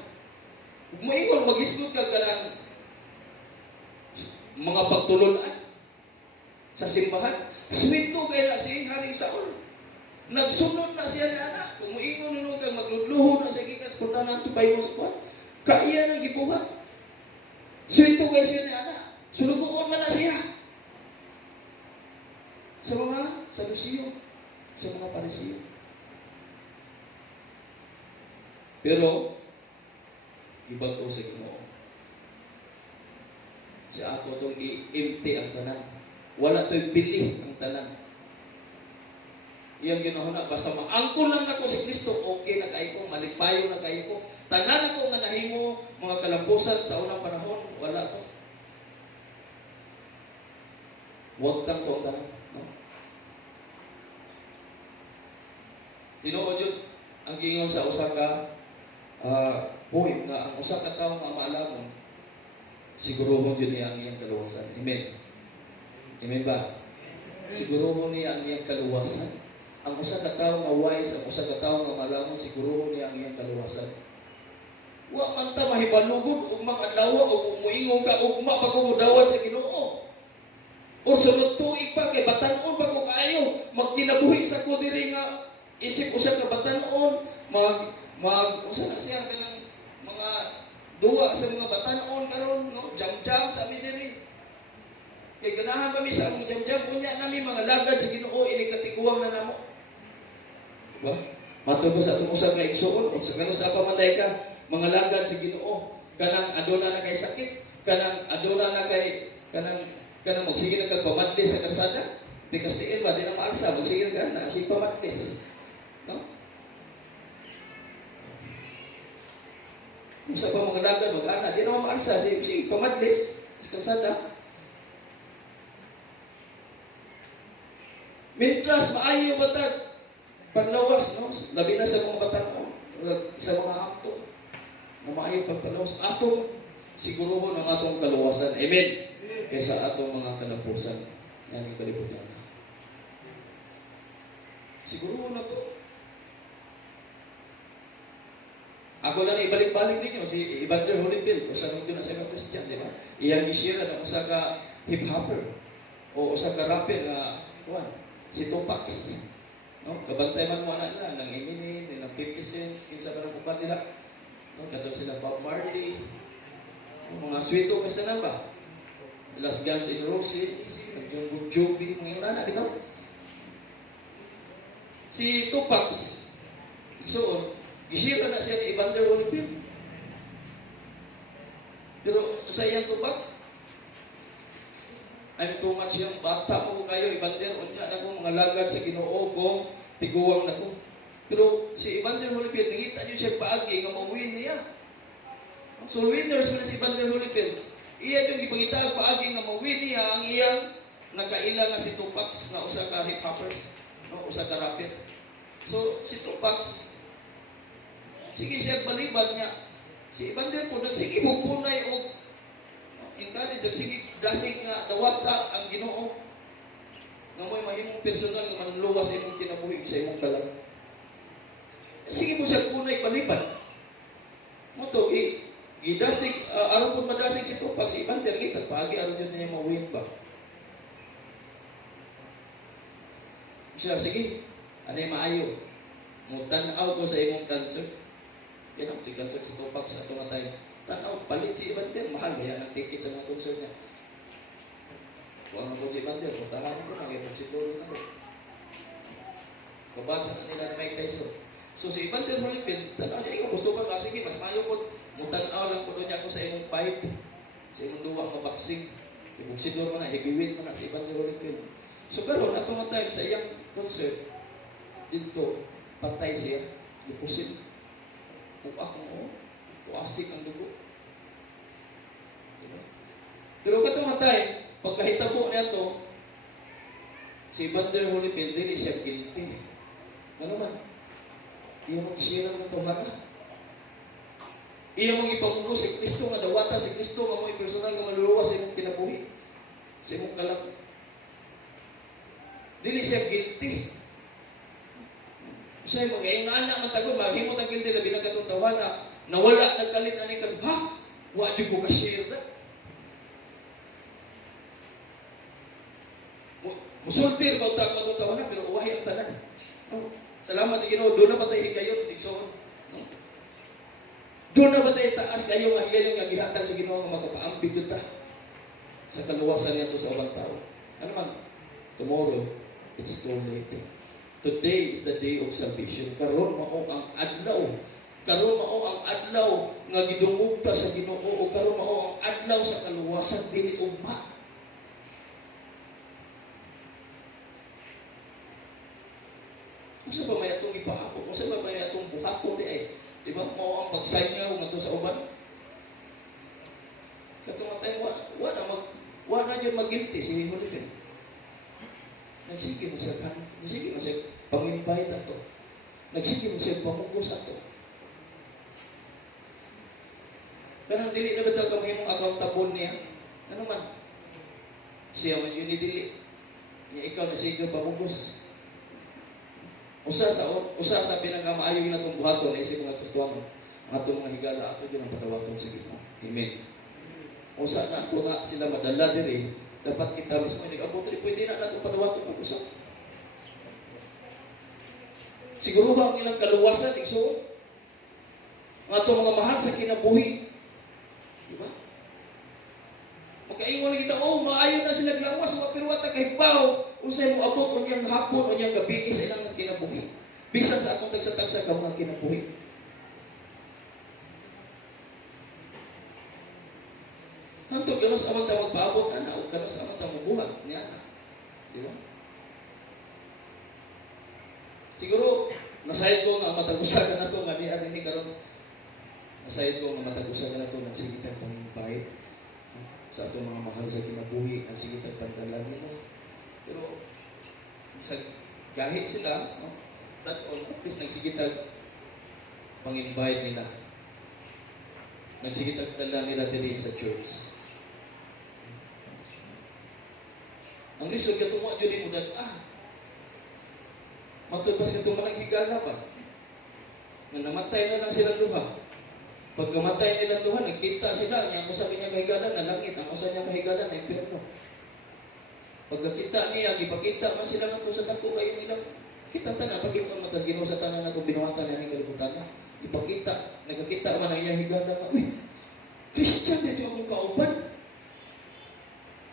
Ug moingon magisgot ka kanang mga pagtulunan sa simbahan. Swinto kay na si Haring Saul. Nagsunod na siya ni anak. Kung moingon nuno kay magludluhon na sa gikas puntahan to payo sa kwan. Kaiya na gibuhat. Swinto kay siya ni anak. Sulugoon man na siya. Sa mga Sadusiyo, sa mga Parisiyo. Pero, ibag ko sa Ginoo. Siya ako itong i-empty ang tanan. Wala ito'y bili ang tanan. Iyang Ginoo na, basta maangkol lang ako si Kristo, okay na kayo ko, malipayo na kayo ko. Tanan ako nga nahimo, mga kalampusan sa unang panahon, wala to. Huwag kang to ang tanan. No? Tinuod yun, ang gingon sa usa ka poem nga ang usa ka tawo nga maalamon Siguruhon yun niya ang iyang kaluwasan. Amen. Amen ba? Siguruhon niya ang iyang kaluwasan. Ang usa ka tawo nga wise, ang usa ka tawo nga malamon, siguruhon niya ang iyang kaluwasan. Wa man ta mahibalugod ug makadlawa ug muingon ka ugma pa ko mudawat sa Ginoo. O sunod tuig pa kay batan-on pa ko kaayo, magkinabuhi sa ko diri nga isip usa ka batan-on, usa na siya kanang mga duwa sa mga batan-on karon, no? Jam-jam sa mi diri. Kay ganahan pa mi sa among jam-jam unya nami mga lagad sa Ginoo ini katiguang na namo. Diba? Matubo sa atong usa ka igsoon, ug sa kanus sa pamanday ka, mga lagad sa Ginoo, kanang aduna na kay sakit, kanang aduna na kay kanang magsige na kag pamadlis sa kalsada, because tiil ba di na maalsa, magsige na ganda, sige pamadlis. No? Kung sa pa mga lagad, mag-ana, di na maalsa, sige pamadlis sa kalsada. Mintras maayo batag paglawas, no? Labi na sa mga batang, sa mga akto, na maayo pagpalawas. Atong siguruhon ang atong kaluwasan. Amen. Kaysa atong mga kalapusan. Yan yung kalibutan na. Siguruhon na to. Ako lang ibalik-balik ninyo, si Evander Holyfield, usa nito na sa mga Christian, di ba? Iyang gisira na usa ka hip-hopper, o usa ka rapper na, si Tupac. No? Kabantay man mo na nang Eminem, nilang 50 Cent, kinsa ba ng upat nila? No? Katong sila Bob Marley, mga swito kasi na ba? Las Guns N' Roses, yung Bon Jovi, mga yun na, bitaw. Si Tupac, igsoon, gisira na siya ni Evander Holyfield. Pero sa iyang Tupac, I'm too much yung bata ko kayo, Evander, unya na ko mga lagad sa Ginoo ko, tiguwang na ko. Pero si Evander Holyfield, nakita niyo siya paagi nga mawin niya. So winners na si Evander Holyfield. Iya yung ipangita paagi nga mawin niya ang iyang nakaila nga si Tupac nga usa ka hip-hoppers, no? Usa ka rapper. So si Tupac, sige siya balibad niya. Si Evander po, nagsige mo punay o encourage, sige dasig nga dawata ang Ginoo nga mo'y mahimong personal nga manluwas sa imong kinabuhi sa imong kalag. Sige mo siya punay palipad. Mo to gidasig aron pud madasig si Tupac si Evander kita paagi aron jud niya mawin ba. Siya sige, anay maayo. Mo tan-aw ko sa imong cancer. Kaya ti cancer si Tupac sa atong time. Tan-aw palit si Evander, mahal kaya ang ticket sa mga concert niya. Kung ano po si Evander, puntahan ko, nakipagsiguro na ko. Kabasa na nila ni Mike Tyson. So si Evander Holyfield, tanaw niya, gusto ba sige, mas mayo po, mutanaw lang po niya ako sa imong fight, sa imong duwa nga boxing. Ibugsidor mo na, heavyweight mo na si Evander Holyfield. So karon atong time sa iyang concert, dito, patay siya, deposit. Kung ako, tuasik ang dugo. Pero katong time, pagkahitabo niya to, si Evander Holyfield, hindi siya guilty. Ano man? Iya mong isirang ng tuhara. Iya mong ipamulo si Kristo nga dawata, si Kristo nga mo'y personal nga maluluwa sa imong kinabuhi, sa imong kalag. Dili siya guilty. Siya mga yung anak man tago, maghimot ang guilty na binagatong tawana, nawala nagkalit na ni kan, ha? Wadyo ko kasir na. Musultir ba ta ko tawana pero uwahi ang tanan. Salamat sa Ginoo, do na ba tayo higayon igsoon. Do na ba tayo taas kayo nga higayon nga gihatag sa Ginoo nga makapaambit jud ta sa kaluwasan niya to sa ubang tao. Ano man? Tomorrow it's too late. Today is the day of salvation. Karon mao ang adlaw. Karon mao ang adlaw nga gidungog ta sa Ginoo o karon mao ang adlaw sa kaluwasan dili ugma. Kung ba may atong ipahapo? Kung ba may atong buhato di ay? Di ba mo ang pag-sign nga kung ito sa uban? Katong tayo, wala dyan mag-guilty si Holyfield. Nagsige mo siya kan, nagsige mo siya pang-invite ato. Nagsige mo siya pamugos ato. Kanang dili na bitaw ka mahimong accountable niya. Ano man? Siya man yun dili. Niya ikaw na siya pamugos. Usa sa pinakamaayo na itong buhaton ay sa mga kastuan. Ang atong mga higala ato yun ang patawaton sa Ginoo. Amen. Usa na ito na sila madala diri, dapat kita mismo nag-abot rin, pwede na natin patawaton pag-usap. Siguro ba ang ilang kaluwasan, igsuon? Ang atong mga mahal sa kinabuhi. Diba? Magkaingon na kita, maayo na sila glawas, pero wata kay Pao, unsay mo abot, unyang hapon, unyang gabi, sa ilang kinabuhi. Bisan sa atong tagsa-tagsa ka mga kinabuhi. Hantog, ganos amang ta magpaabot na, o ganos amang ta mabuhat niya. Di ba? Siguro, nasayad ko nga matagusagan na ito, nga niya rin karon. Nasayad ko nga matagusagan na ito, nagsigitan pang bahit. Sa atong mga mahal sa kinabuhi, nagsigitan pang dalan nila. Pero, sa gahit sila, no? At at least nagsigitan pang-invite nila. Nagsigitan dalan nila diri sa church. Ang lisod ka tumo dyan mo dad, matubas ka tumo higala ba? Na namatay na lang silang duha. Pagkamatay nilang duha, nagkita sila, niya mo sa kanyang kahigalan na langit, ang usa niyang kahigalan na impyerno. Pagkakita niya, ipakita man sila nga to sa dako kayo nila. Kita tanan, pakita mo tas Ginoo sa tanan na itong binuhatan niya ng kalibutan na. Ipakita, nagkakita man ang iyang higalan nga, Christian dito akong kauban.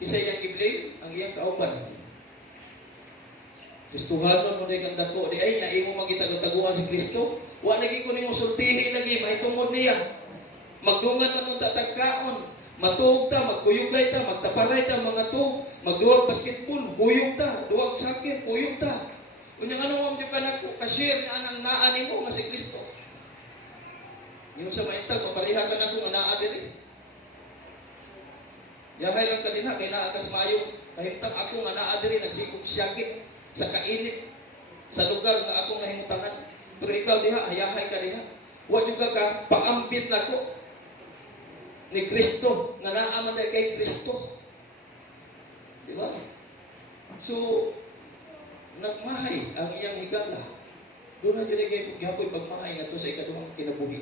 Kisa iyang i-blame, ang iyang kauban. Kristuhanon mo na ikang dako, di ay, naimo magitag-taguan si Kristo. Wa lagi ko nimo sultihi lagi, mahitungod niya. Magdungan man ng tatagkaon, matuog ta, magkuyugay ta, magtaparay ta, mga tuog, magduwag basketball, kuyog ta, duwag sakit, kuyog ta. Unyang ano mo ka na ka-share nga anang naani mo nga si Kristo. Yung sa maintag, mapariha ka na kung anaa diri. Yahay lang kanina, kay naagas maayo, kahimtang ako nga naa diri, nagsikog siyakit sa kainit, sa lugar na ako nahimutangan. Pero ikaw diha, hayahay ka diha. Wa juga ka paambit na ko ni Kristo, nga naaman na kay Kristo. Di ba? So, nagmahay ang iyang higala. Doon na dyan ay gapoy pagmahay nga to sa ikaduhang kinabuhi.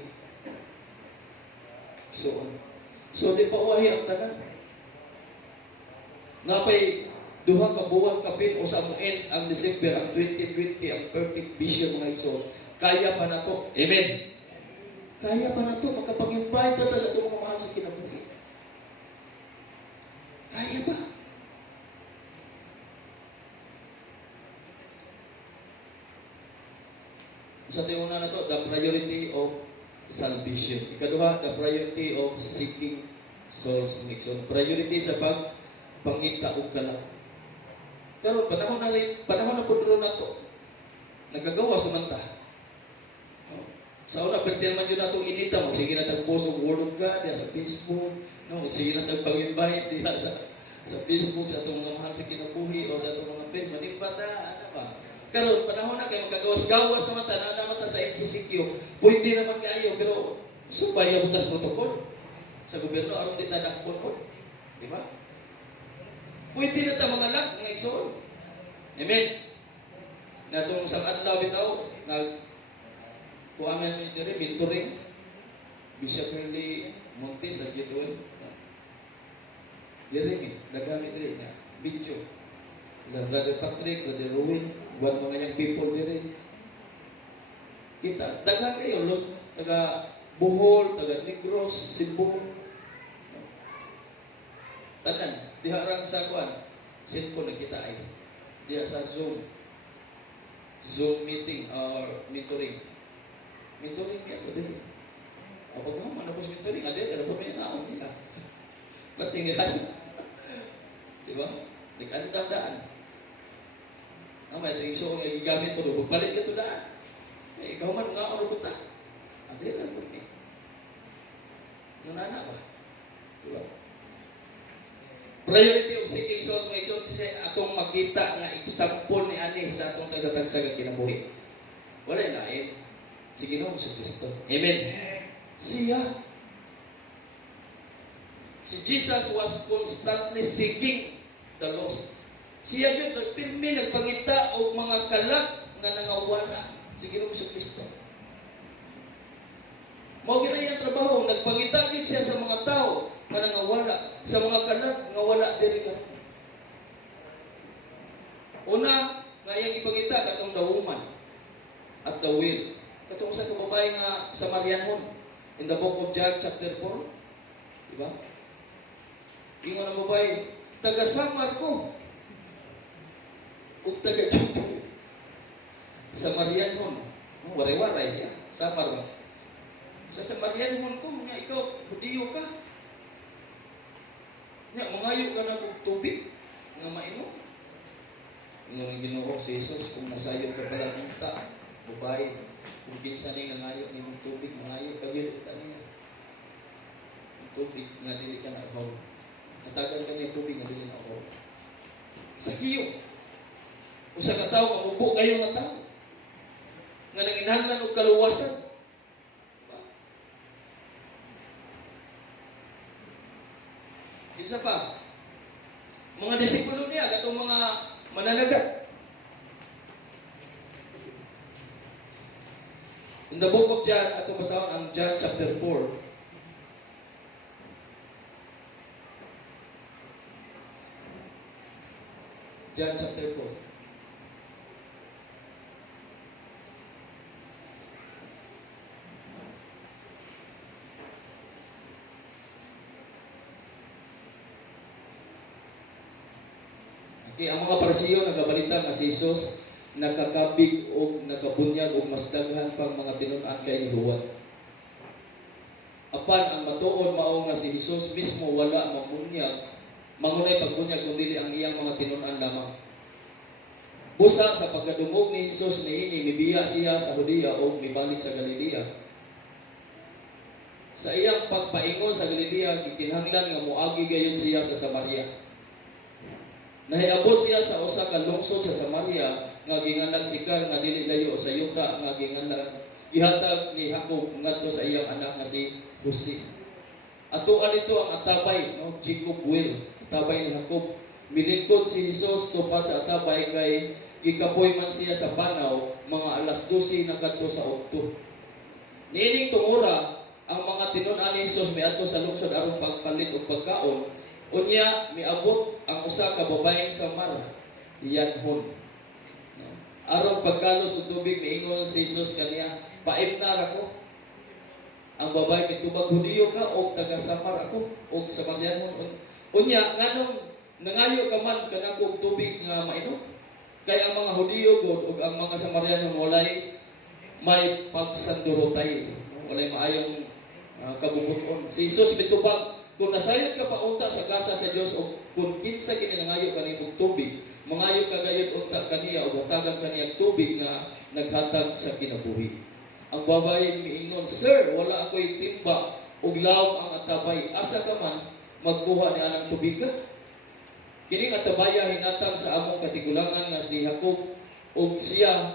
So di pa uwahi ang tanan. Napay duha ka buwan kapin o sa muin ang December, ang 2020, ang perfect vision mga igsoon. Kaya pa na to. Amen. Kaya pa na to. Makapag-invite na sa itong mga mahal sa kinabuhi. Kaya ba? Sa ito na to, the priority of salvation. Ikaduha, the priority of seeking souls. Priority sa pangita o kalat. Pero panahon na po na to. Nagkagawa sumanta. Sa una, pertiyan man yun na itong inita, magsige na tag-post o word of God sa Facebook, no? Magsige na tag-pag-invite diha sa Facebook, sa itong mga mahal sa kinabuhi o sa itong mga friends, manibata, ano ba? Karon panahon na kayo magkagawas-gawas naman naman sa FGCQ, pwede naman kayo, pero subay na butas protocol sa gobyerno, aron din na nakapon ko. Di ba? Pwede na ito mga lang, mga igsoon. Amen. Na itong isang adlaw bitaw, kuaman ni diri mentoring Bishop Henry Montes sa Gitwell. Diri dagamit diri na video. Brother Patrick, Brother Rowan, buwan mga yang people diri. Kita dagan kayo taga Bohol, taga Negros, Cebu. Tanan diha sa kuan. Cellphone nakita ay. Diha sa Zoom meeting or mentoring. Mentoring niya ito din. Kapag naman na po sa mentoring, ada po may naon nila. Patingin. Diba? Nag-andam-daan. May iso kong gigamit po doon. Palit ka ito daan. Ikaw man nga ano po ta. Ada lang po eh. Yung nana ba? Diba? Priority of seeking souls, may souls kasi atong makita nga example ni ani sa atong tagsa-tagsa nga kinabuhi. Wala na eh. Si Ginoo sa Kristo. Amen. Siya. Si Jesus was constantly seeking the lost. Siya yun, nagpirmi, nagpangita o mga kalag nga nangawala si Ginoong Kristo. Mao gina iyang trabaho, nagpangita gid siya sa mga tao nga nangawala, sa mga kalag nga wala diri karon. Una, nga iyang ipangita katong the woman at the will. Katong sa babae nga Samarianhon in the book of John chapter 4. Diba? Ingon ang babae, taga-Samar ko. O taga-Judo. Samarianhon. Waray-waray siya. Samar mo. Sa Samarianhon ko, nga ikaw, Hudiyo ka. Nga, mangayo ka na kong tubig. Nga mainom. Ingon ang Ginoo si Jesus, kung nasayod ka pala ng ta, babae, kung kinsa na yung nangayo ni mong tubig, mangayo ka yun, ita niya. Tubig nga dili ka na abaw. Hatagan ka niya tubig nga dili na abaw. Sa giyo. O sa kataw, mamubo kayo nga tao. Nga nanginahanglan o kaluwasan. Diba? Isa pa, mga disipulo niya, katong mga mananagat. In the book of John, ato basahon ang John chapter 4. John chapter 4. Okay, ang mga Parisiyo nagabalita nga si Jesus nakakabig o nakabunyag o mas daghan pang mga tinun-an kay ni Juan. Apan ang matuod mao nga si Jesus mismo wala mabunyag, mangunay pagbunyag kundi ang iyang mga tinun-an lamang. Busa sa pagkadungog ni Jesus niini mibiya siya sa Judea o mibalik sa Galilea. Sa iyang pagpaingon sa Galilea gikinahanglan nga moagi gayon siya sa Samaria. Nahiabot siya sa usa ka lungsod sa Samaria nga ginganag sikar nga dili layo sa yuta nga ginganag gihatag ni Jacob ngadto sa iyang anak nga si Jose. Atuan ito ang atabay, no, Jacob will, atabay ni Jacob. Milingkod si Jesus tupat sa atabay kay gikapoy man siya sa banaw mga alas 12 na kadto sa okto. Niining tungura ang mga tinun-an ni Jesus miadto sa lungsod aron pagpalit og pagkaon. Unya miabot ang usa ka babaeng Samar, Yanhon. Aron pagkalos og tubig miingon si Jesus kaniya, "Paimnar ako." Ang babae mitubag, "Hudiyo ka o taga Samar ako o Samarianhon?" Unya nganong nangayo ka man kanako og tubig nga mainom? Kay ang mga Hudiyo god ug ang mga Samarianhon walay may pagsandurotay, walay maayong kabubuton. Si Jesus mitubag, kung nasayod ka pa unta sa kasa sa Dios o kung kinsa kini nangayo kanimong tubig, mangayo ka gayud unta kaniya o hatagan kaniya tubig nga naghatag sa kinabuhi. Ang babae miingon, "Sir, wala ako'y timba ug lawom ang atabay. Asa ka man magkuha ni anang tubig ka?" Kining atabaya hinatag sa among katigulangan nga si Jacob ug siya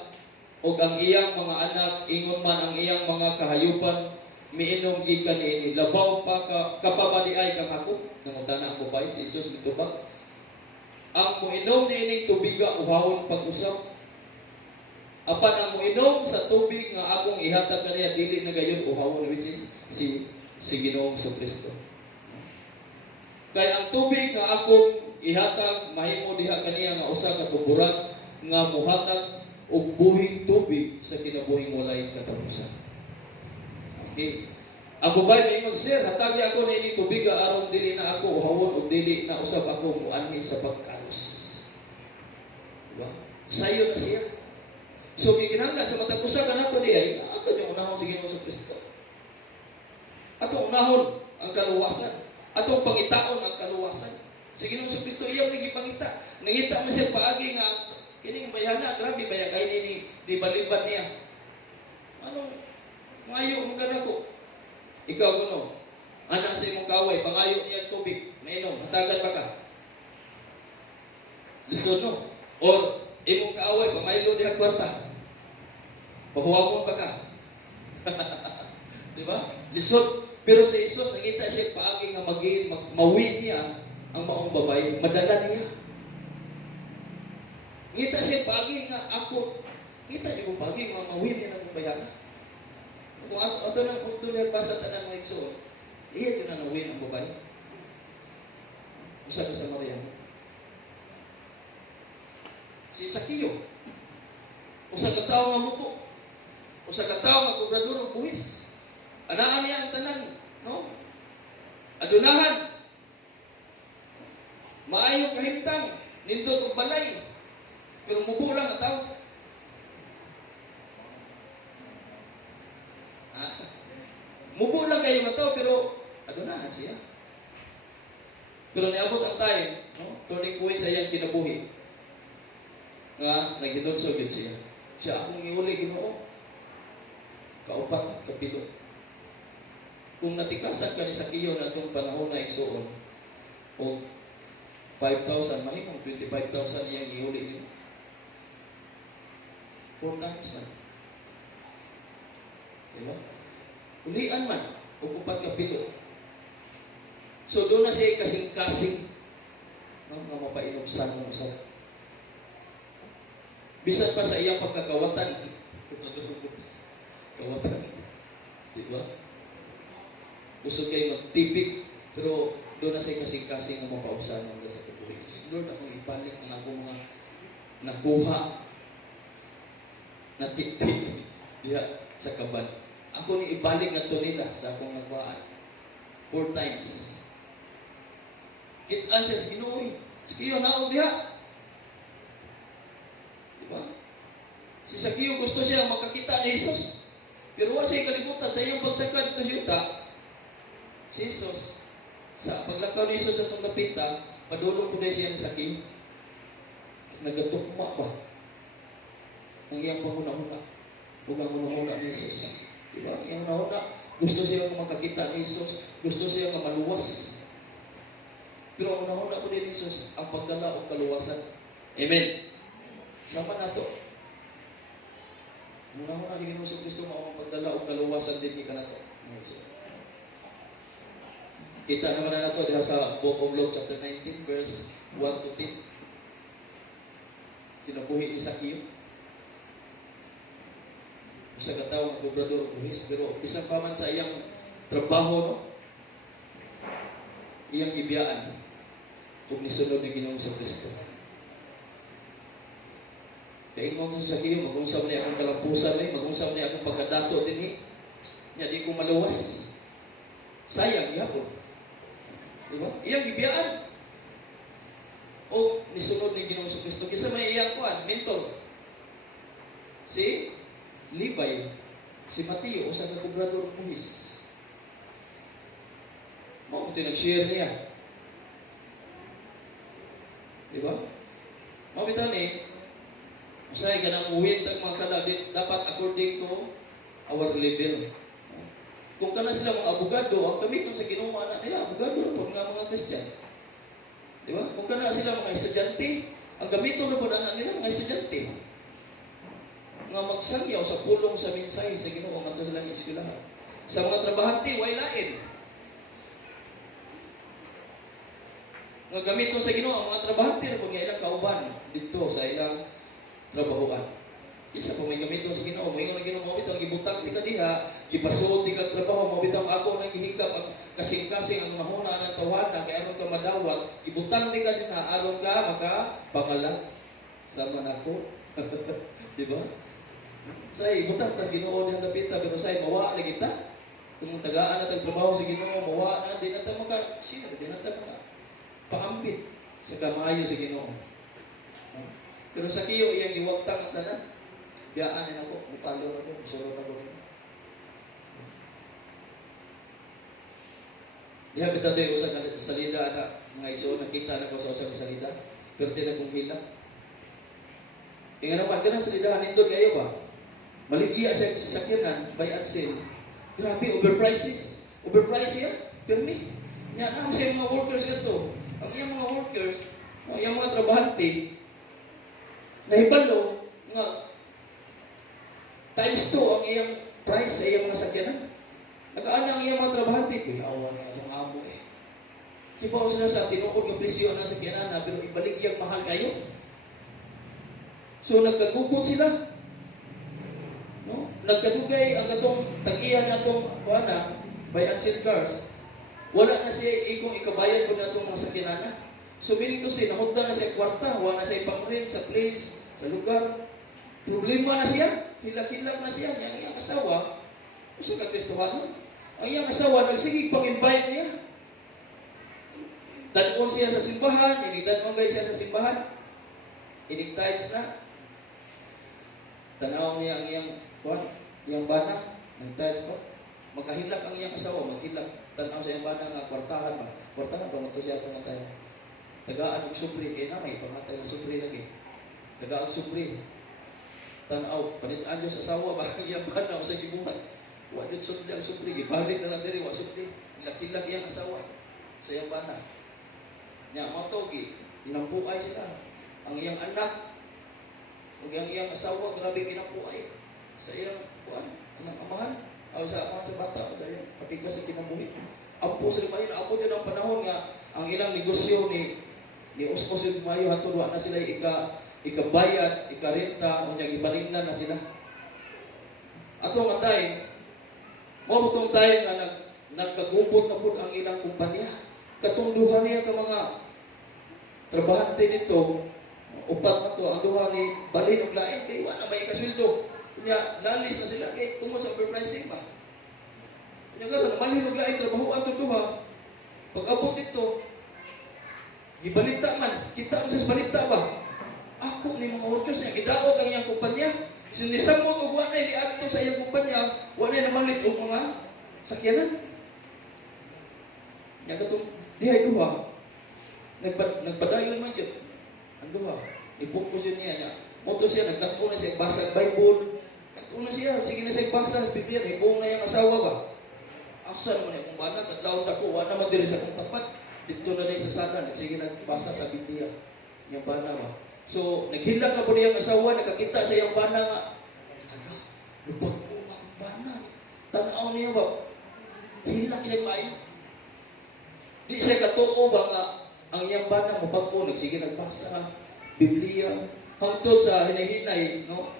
ug ang iyang mga anak ingon man ang iyang mga kahayupan miinom gikan niini. Labaw pa kapamadiay kang ako. Nangutana ang babae si Jesus mitubag, ang moinom niining tubiga uhawon pag-usap. Apan ang moinom sa tubig nga akong ihatag kaniya dili na gayon uhawon, which is si Ginoong Kristo. Kay ang tubig nga akong ihatag mahimo diha kaniya nga usa ka tuburan nga mohatag og buhing tubig sa kinabuhing walay katapusan. Okay. Ang babae miingon, "Sir, hatagi ako na ini tubiga aron dili na ako uhawon o dili na usab ako muanhi sa pagkalos." Diba? Sayo na siya. So gikinahanglan sa matag usa kanato diay, ato yung unahon sa Ginoong Kristo. Atong unahon ang kaluwasan. Atong pangitaon ang kaluwasan. Sa Ginoong Kristo iyang nagipangita. Nangita man siya paagi nga kining bayana grabe baya kay ni di balibad niya. Anong ngayo mo kanako? Ikaw kuno, anak sa imong kaway, pangayo niya tubig, mainom, hatagan pa ka. Lisod no? Or imong kaaway, pamaylo diha kwarta. Pahuwamon pa ka. Di ba? Lisod. Pero sa Isus, nakita siya paagi nga mawin niya ang maong babae, madala niya. Ngita siya paagi nga ako, ngita niyo kung paagi nga mawin niya ng babae. Kung ato lang kung doon nagbasa tanan mga igsoon, iya ito na nawin ang babae. Usa ka sa Maria. Si Sakiyo. Usa ka tawo nga mupo. Usa ka tawo nga kobrador og buhis. Anaan niya ang tanan, no? Adunahan. Maayo kahimtang, nindot og balay. Pero mubo lang ang tawo. Mubo lang kayo nga tao, pero adunahan siya. Pero niabot ang time, no? Turning point sa iyang kinabuhi. Nga, naghinulsog yun siya. Siya akong iuli, Ginoo. Kaupat, kapilo. Kung natikasan ka ni Sakiyo na itong panahon na igsoon, o 5,000, mahimong 25,000 iyang iuli niyo. 4 times na. Diba? Ulian man, o upat kapilo. So doon na siya kasing-kasing, no, nga mapainomsan mo sa bisan pa sa iyang pagkakawatan. Kawatan. Diba? Gusto kayo magtipik, pero doon na siya kasing-kasing nga mapausan mo sa kabuhi. Lord, akong ibalik ang akong mga nakuha na tiktik diha sa kaban. Ako ni ibalik nga to nila sa akong nagwaan. 4 times. Kitaan siya sa Ginoo. Sakiyo, naog diha. Diba? Si Sakiyo gusto siya makakita ni Jesus. Pero wala siya kalibutan sa iyang pagsakad ito siya. Si Jesus, sa paglakaw ni Jesus sa itong napita, padulong po na siya ni Sakiyo. Nagatukma ba? Ang iyang panguna-una. Huwag ang una-una ni Jesus. Diba? Yung una-una, gusto siya makakita ni Jesus. Gusto siya maluwas. Pero ang una-una po ni Jesus, ang pagdala o kaluwasan. Amen. Sama na to. Una-una ni Ginoo Kristo ang pagdala o kaluwasan din ni kanato. Kita naman na to diha sa Book of Luke chapter 19 verse 1 to 10. Kinabuhi ni Sakiyo. Sa katawang kobrador buhis, pero isang pa man sa iyang trabaho, no? Iyang ibiyaan kung nisunod ni Ginoong sa Kristo. Kaya ingong sa Sakiyo, mag-unsam niya akong kalampusan ni, mag-unsam niya akong pagkadato din ni. Niya di ko maluwas. Sayang, yapon. Diba? Iyang ibiyaan. O nisunod ni Ginoong sa Kristo. Kisa may iyang kuan, mentor. Si Levi, si Mateo, o sa kobrador buhis. Mao ito nag-share niya. Diba? Mao ito ni, masaya ka nang uwin tag mga kalabit, dapat according to our level. Kung kana sila mga abogado, ang gamiton sa Ginoo ana nila, abogado na po mga Christian. Diba? Kung kana sila mga estudyante, ang gamiton na po na nila mga estudyante. Nga magsangyaw sa pulong sa minsay sa Ginoo ngadto silang eskwelahan. Sa mga trabahante way lain. Nga gamiton sa Ginoo ang mga trabahante na kung ilang kauban dito sa ilang trabahoan. Isa pa may gamiton sa Ginoo, may nga Ginoo mo bitaw gibutang ti ka diha, gipasud ti ka trabaho mo bitaw ako nang gihikap ang kasing-kasing ang mahuna ng tawana kay aron ka madawat, gibutang ti ka dinha aron ka makapangala sama nako. Di ba? Say, butang tas Ginoo nang napita pero say mawa na kita. Kung tagaan na tagtrabaho sa Ginoo, mawa na di na ta maka sino di na ta maka paambit sa kamayo sa Ginoo. Pero sa kiyo iyang giwagtang ang tanan. Biyaan ako, mupalo ako, musulod ako. Diha bitaw tayo sa salida na mga iso nakita na ko sa usang salida pero tinagong hila. Kaya naman ka na salidahan nito kayo ba? Maligya sa sakyanan, buy and sell. Grabe, overprices. Overprice yan. Permi. Yan ang sa mga workers ito. Ang iyang mga workers, ang iyang mga trabahante, nahibalo nga times 2 ang iyang price sa iyang mga sakyanan. Nagaana ang iyang mga trabahante, pinawa na itong amo eh. Kibaw sila sa tinuod ng presyo na sa kinana, pero ibalik yung mahal kayo. So nagkagupot sila. No? Nagkadugay ang katong tag-iya na itong by ancient cars. Wala na siya ikong ikabayan ko na itong mga sakinana. So meaning to say, nahugda na siya kwarta, wala na siya ipang-rent sa place, sa lugar. Problema na siya, hilak-hilak na siya. Ang iyang asawa, gusto ka Kristohano? Ang iyang asawa, nagsigig pang-invite niya. Danon siya sa simbahan, inigdanon siya sa simbahan, inigtides na. Tanaw niya ang iyang bana, nagtides pa. Magkahilak ang iyang asawa, maghilak. Tanaw sa iyang bana nga, kwartahan ba? Kwartahan ba? Ito siya itong tayo. Tagaan ang subri, kaya na may pangatay ng subri lagi. Tagaan ang subri. Tanaw, panitaan Diyos asawa ba? Iyang bana o sa gibuhat. Wa yun subli ang subri, gibalit na lang diri, wa subli. Hilak-hilak iyang asawa sa iyang bana. Nya matogi, dinampuay sila. Ang iyang anak, ang iyang asawa, grabe kinampuay. Sa iyang anang amahan, o sa amahan sa bata, sa iyang kapigas sa kinabuhi. Ampo sa limahin, ampo din ang panahon nga, ang ilang negosyo ni Osmos yung Mayo, hatod na sila ikabayad, ikarenta, o niyang ibalingnan na sila. Ato nga tayo, mabutong tayo nga nagkagupot na po ang ilang kumpanya. Katunduhan niya ka mga trabahante nito, upat na to, ang duha ni balhin og lain, kaya wala may kasuldo. Kanya, nalis na sila, kaya tungkol sa overpricing ba? Kanya gano'n, balhin og lain, trabaho ato duha. Pag-abot dito, gibalita man, kita ang sa balita ba? Ako ni mga workers niya, gidaot ang iyang kumpanya. Sinisamot og wala ni adto sa iyang kumpanya, wala na malit og mga sakyanan. Nya katong dihay duha, nagpadayon man jud. Ang duha, ipokus yun niya. Moto siya, nagkanto na siya, basa Bible. Kanto na siya, sige na siya basa, Biblia, ibong na yung asawa ba? Asa naman yung bana, kadlaw na ko, wala naman diri sa kong tapat. Dito na rin sa sana, sige nagbasa sa Biblia. Yung bana ba? So, naghilak na po niyang asawa, nakakita sa yung bana nga. Ano? Lubag po ang bana. Tanaw niya ba? Hilak siya kayo. Di siya katuo ba nga ang iyang bana mabag-o, nagsige nagbasa, Biblia, hangtod sa hinahinay, no?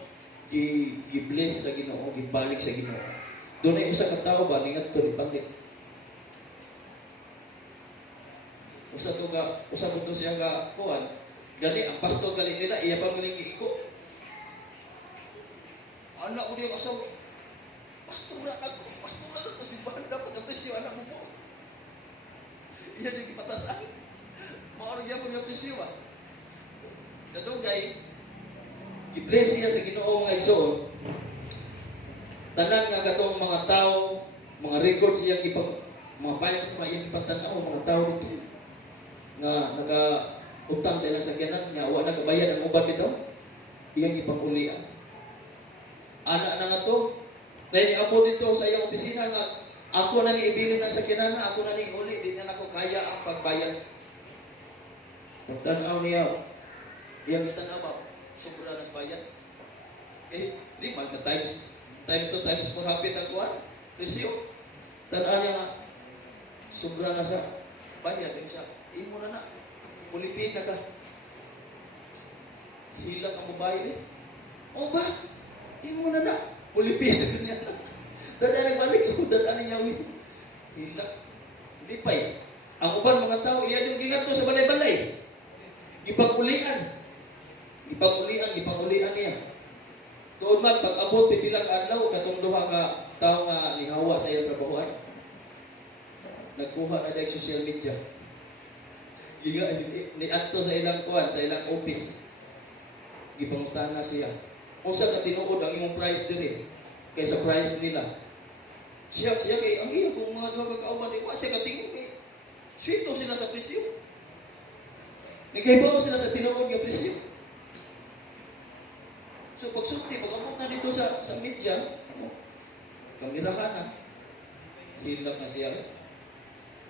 Gi-bless sa Ginoo, gibalik sa Ginoo. Doon ay usa ka tawo ba ningat to ni pandit. Usa to siya nga kuan. Gani ang pastor gali nila iya pa muling giiko. Anak ko diya asawa. Pastor na to simbahan dapat apresyo anak mo po. Iya jadi patasan. Maor iya mo yung presyo ba? Dadugay, i-bless niya sa Ginoo mga igsoon. Tanan nga katong mga tao, mga records iyang mga files na iyang ipagtanaw, mga tao dito nga naka-utang sa ilang sakyanan, nga wa nakabayad ang uban bitaw, iyang ipangulian. Ana na nga to, dahil ako dito sa iyang opisina nga, ako na ni ibilin ng sakyanan na, ako na ni uli, di na ako kaya ang pagbayad. Pagtanaw niya, iyang tanaw ba, sobra na sa bayad. Di man ka times 2 times 4 hapit ang kuwan, presyo. Tanaw niya nga, sobra na sa bayad. Siya, imo na na, ulipin na ka. Hilang ang babae o ba? Imo na na, ulipin na kanya. Dadaan nagbalik, dadaan niya yawin. Hilang, lipay. Ang uban mga tao, iyan yung gingato sa balay-balay. Gipagulian niya. Tuon man, pag-abot, pipilang adlaw, katong duha ka tao nga nihawa sa iyang trabahoan. Nagkuha na dahil social media. Ni adto sa ilang kuan, sa ilang office. Gipangutan na siya. Usa ka tinuod ang imong price diri kaysa price nila. Siya kay ang iya kung mga duha ka kauban di wa siya katingog kay swito sila sa presyo. Nagkaibaw sila sa tinuod nga presyo. So pagsulti, pag-abot na dito sa media, kamerahan na, hilak na siya.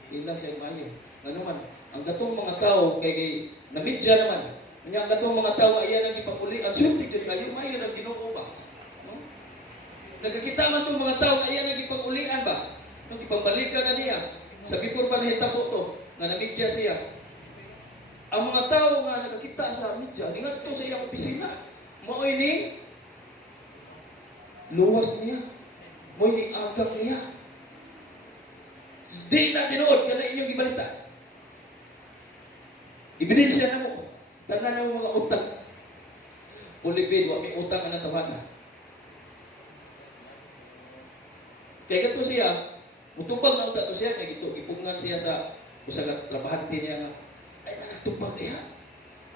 Hilak siya mayo. Ano man, ang katong mga tao, kay na media naman, ang katong mga tao, ayan ang ipapuli, ang sulti dyan kayo, mayo ang Ginoo ba? No? Nagkakita man itong mga tao, ayan ang ipagulian ba? Nung ipambalikan na niya, sa before pa nahitabo to, nga namidya siya. Ang mga tao nga nakakita sa midya, ningat to sa iyang opisina, maoy ni luwas niya, maoy ni agak niya. Di na tinuod, kana inyong ibalita. Ebidensya na mo, tanan na mga utang. Pulipid, wa may utang ang natawana. Kaya gato siya, mutubag na utak to siya, kaya gito, ipungan siya sa usagat trabahante niya nga, ay nanagtubag niya.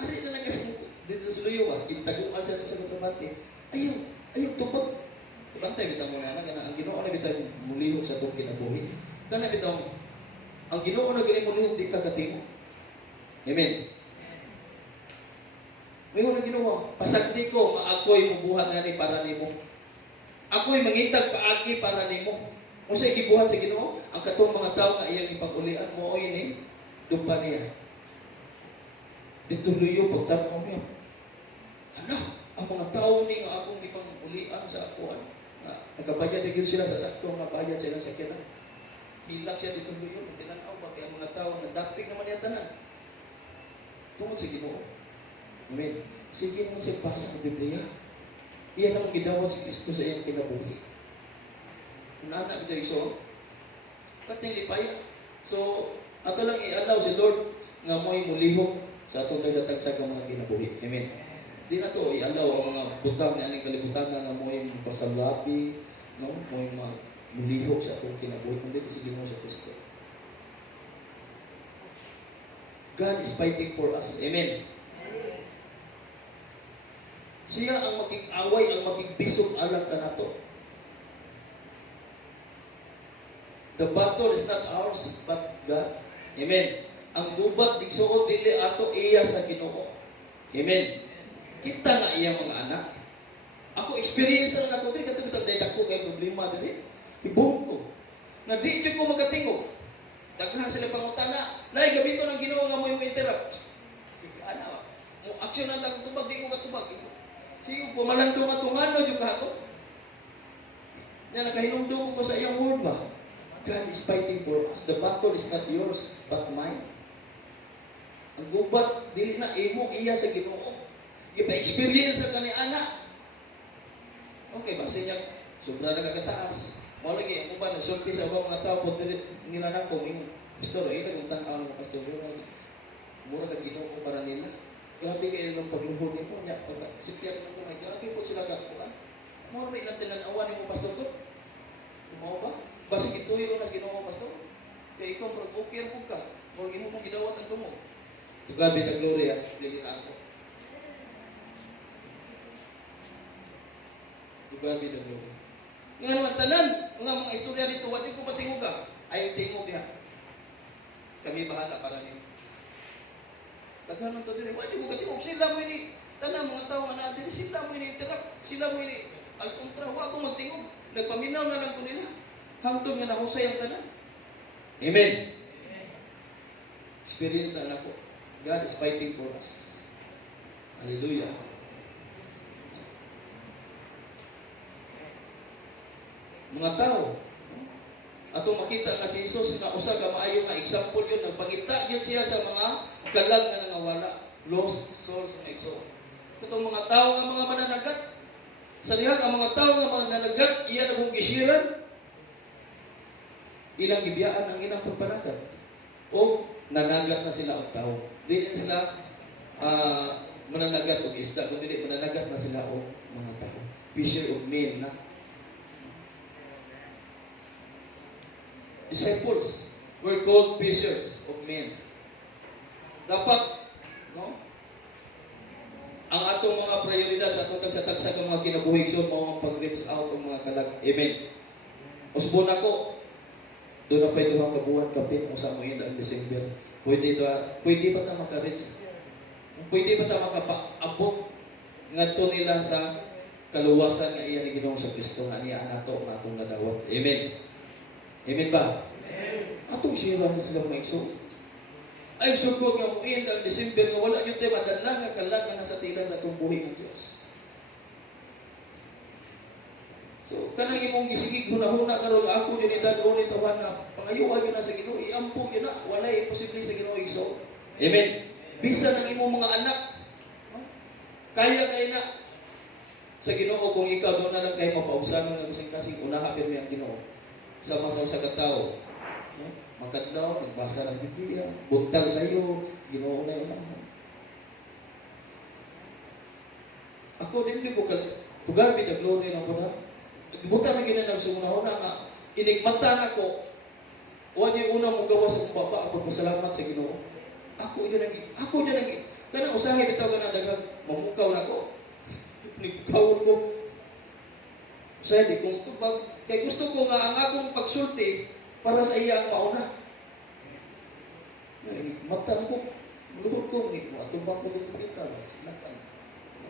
Ari na lang kasi, dito sa luyo ba, kinitaguan siya sa usagat trabahante. Ayaw, tubag. Bantay, bitang mo naman, ang Ginoo na bitang mulihog sa itong kinabuhi. Kana bitang, ang Ginoo na galing mulihog, di ka katimo. Amen. May na ginawa, pasagdi ko, ako'y mubuhat na ni para nimo. Ako'y mangitag paagi para nimo. Kung sa'y gibuhat sa Ginoo, ang katong mga tao nga iyang ipag-ulian mo, oy ni, dumpa niya. Dito luyo, pagtama mo niya. Ano? Ang mga tao ni nga akong ipag-ulian sa akuan. Nagkabayad na sila sa sakto, nga bayad sila sa kina. Hilak siya dito luyo, tinanaw, pati ang mga tao, nagdaping naman niya tanan. Tungkol sa Ginoo. Amen. Sige mo siya basa ng Biblia. Iyan ang ginawa si Kristo sa iyang kinabuhi. Kung anak ito iso, kating lipaya. So, ato lang i-allow si Lord nga mo'y mulihog sa atong tagsa-tagsag ng mga kinabuhi. Amen. Di na to i-allow ang mga butang na aning kalibutan nga mo'y pasalabi, no? Mo'y mulihog sa atong kinabuhi. Kundi sige mo sa Kristo. God is fighting for us. Amen. Siya ang makik-away, ang makigbisog alang kanato. The battle is not ours, but God. Amen. Ang gubat, digsuod, dili ato iya sa Ginoo. Amen. Kita nga iya mga anak. Ako, experience na ako, dili katong dako kay problema dili. Ibong ko. Na di jud ko magatingog. Daghan sila pangutana. Nay, gabito ng Ginoo nga mo interrupt. Sige, ana. Mo aksyon na tag tubag, di ko katubag. Sige, pumalandong at tungano yung kato. Yan, nakahinumdong ko sa iyang word ba? God is fighting for us. The battle is not yours, but mine. Ang gubat, dili na imo iya sa Ginoo. Ipa-experience na kani anak. Okay ba? Sinya, sobra na kagataas. Mao lagi, ako ba, nagsulti sa mga tao po, nilanak ko, pastor, kung tanaw mo, pastor, mura na Ginoo para nila. Grabe kayo ng pagluhod nito niya. Sipyan mo kumay. Grabe po sila kakuha. Mura may ilang tinanawan ni mo, pastor ko? Kumaw ba? Basi gituyo ko na ginawa, pastor. Kaya ikaw, okay po ka. Mura imo kong gidawat ang tumo. Tugabi na gloria. Dili na ako. Tugabi na gloria. Nga naman, tanan. Mga istorya dito, wati ko matingog ka. Ayaw tingog niya. Kami bahala para niyo. Taghan ng tadiri, wala ko katingog, sila mo ini, tanang mga tao nga natin, sila mo ini interrupt, sila mo ini, al kontra, wala ko magtingog, nagpaminaw na lang ko nila, hangtod nga nahusay ang tanan. Amen. Experience na ako. God is fighting for us. Hallelujah. Mga tao, atong makita nga si Jesus na usa ka maayo nga example yun, nagpangita yun siya sa mga kalag nga nangawala, lost souls nga igsoon. Itong mga tao nga mga mananagat, sa diha ang mga tao nga mananagat, iyan ang gisiran, ilang gibiyaan ang ilang pagpanagat. O nanagat na sila ang tao. Di na sila mananagat o isda, kundi mananagat na sila o mga tao. Fisher of men na. Disciples were called fishers of men. Dapat, no? Ang atong mga prioridad sa atong tagsa-tagsa ng mga kinabuhi so mo pag-reach out ng mga kalag. Amen. Usbon ako. Doon na pwede duha ka buwan kapit mo sa mga ang December. Pwede ba ta maka-reach? Pwede ba ta makapaabot ngadto nila sa kaluwasan nga iya ni Ginoong sa Kristo nga niya nato nga atong nadawat. Amen. Amen ba? Amen. Atong sira na sila mga igsoon. Ay sugod nga mo end ang December nga wala yung tema madala nga kalag nga nasa tilan sa atong buhi ng Diyos. So, kanang imong gisigig huna-huna karon ako din idad-o ni tawana. Pangayuan yun na sa Ginoo, iampo yun na. Walay imposible sa Ginoo igsoon. Amen. Bisa ng imong mga anak, kaya kayo na sa Ginoo kung ikaw doon na lang kayo mapausan ng kasing-kasing unahapin mo ang Ginoo. Sama sa usa ka tawo. Makadlaw, nagbasa ng Biblia, buntag sa iyo, Ginoo na yun. Ako din ko tugar bi the glory ng Buddha. Gibutan na ginanang sumuna nga inigmatan ako. Wa di una mo gawa sa baba ako pasalamat sa Ginoo. Ako diyan lagi. Kana usahay bitaw kana daghang mamukaw nako. Nigpawod ko. Usahay di kung tubag kay gusto ko nga ang akong pagsulti para sa iya ang mauna. Mata ko luhod ko ni mo atubang ko dito kita. Silakan.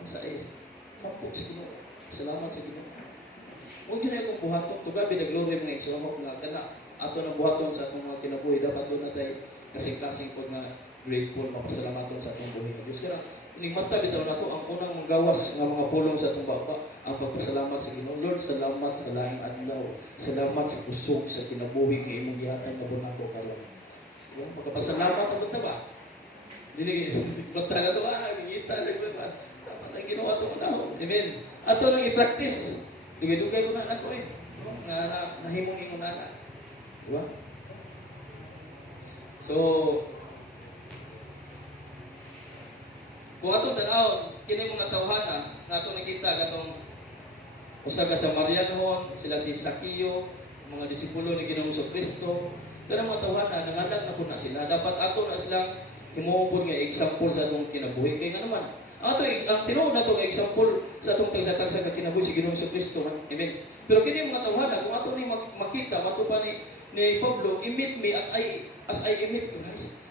Sa is. Kapot sa Ginoo. Salamat sa Ginoo. Huwag yun ay kong buhaton. Tugabi na glory mga isulahok na kana ato na buhaton sa atong mga kinabuhi. Dapat doon na tayo kasing-kasing pag na grateful, mapasalamaton sa atong buhay. Diyos kaya, inimata bitaw na to ang unang manggawas ng mga pulong sa atong baba, ang pagpasalamat sa Ginoo. Lord, salamat sa lahing adlaw. Salamat sa kusog, sa kinabuhi ng imong gihatag na bunako karon. Yung magkapasalamat ang ba? Dili, mata na to, gigita, naglaban. Dapat ang ginawa ito na. Amen. Ato nang i-practice. Dugay-dugay ko na ako nahimong ingon na. Diba? So, kung atong tanawon, kini mga tawhana, nga atong nakita katong usa ka Samarianon, sila si Sakio, mga disipulo ni Ginoong Kristo, kanang mga tawhana, nanganak na po na sila. Dapat ato na silang himuupod nga example sa atong kinabuhi. Kaya nga naman, ang tinuod na itong example sa itong tagsa-tagsa na kinabuhi si Ginoong Kristo. Amen. Pero kini mga tawhana, kung ato ni makita, matupa ni Pablo, imit me as I imit Christ.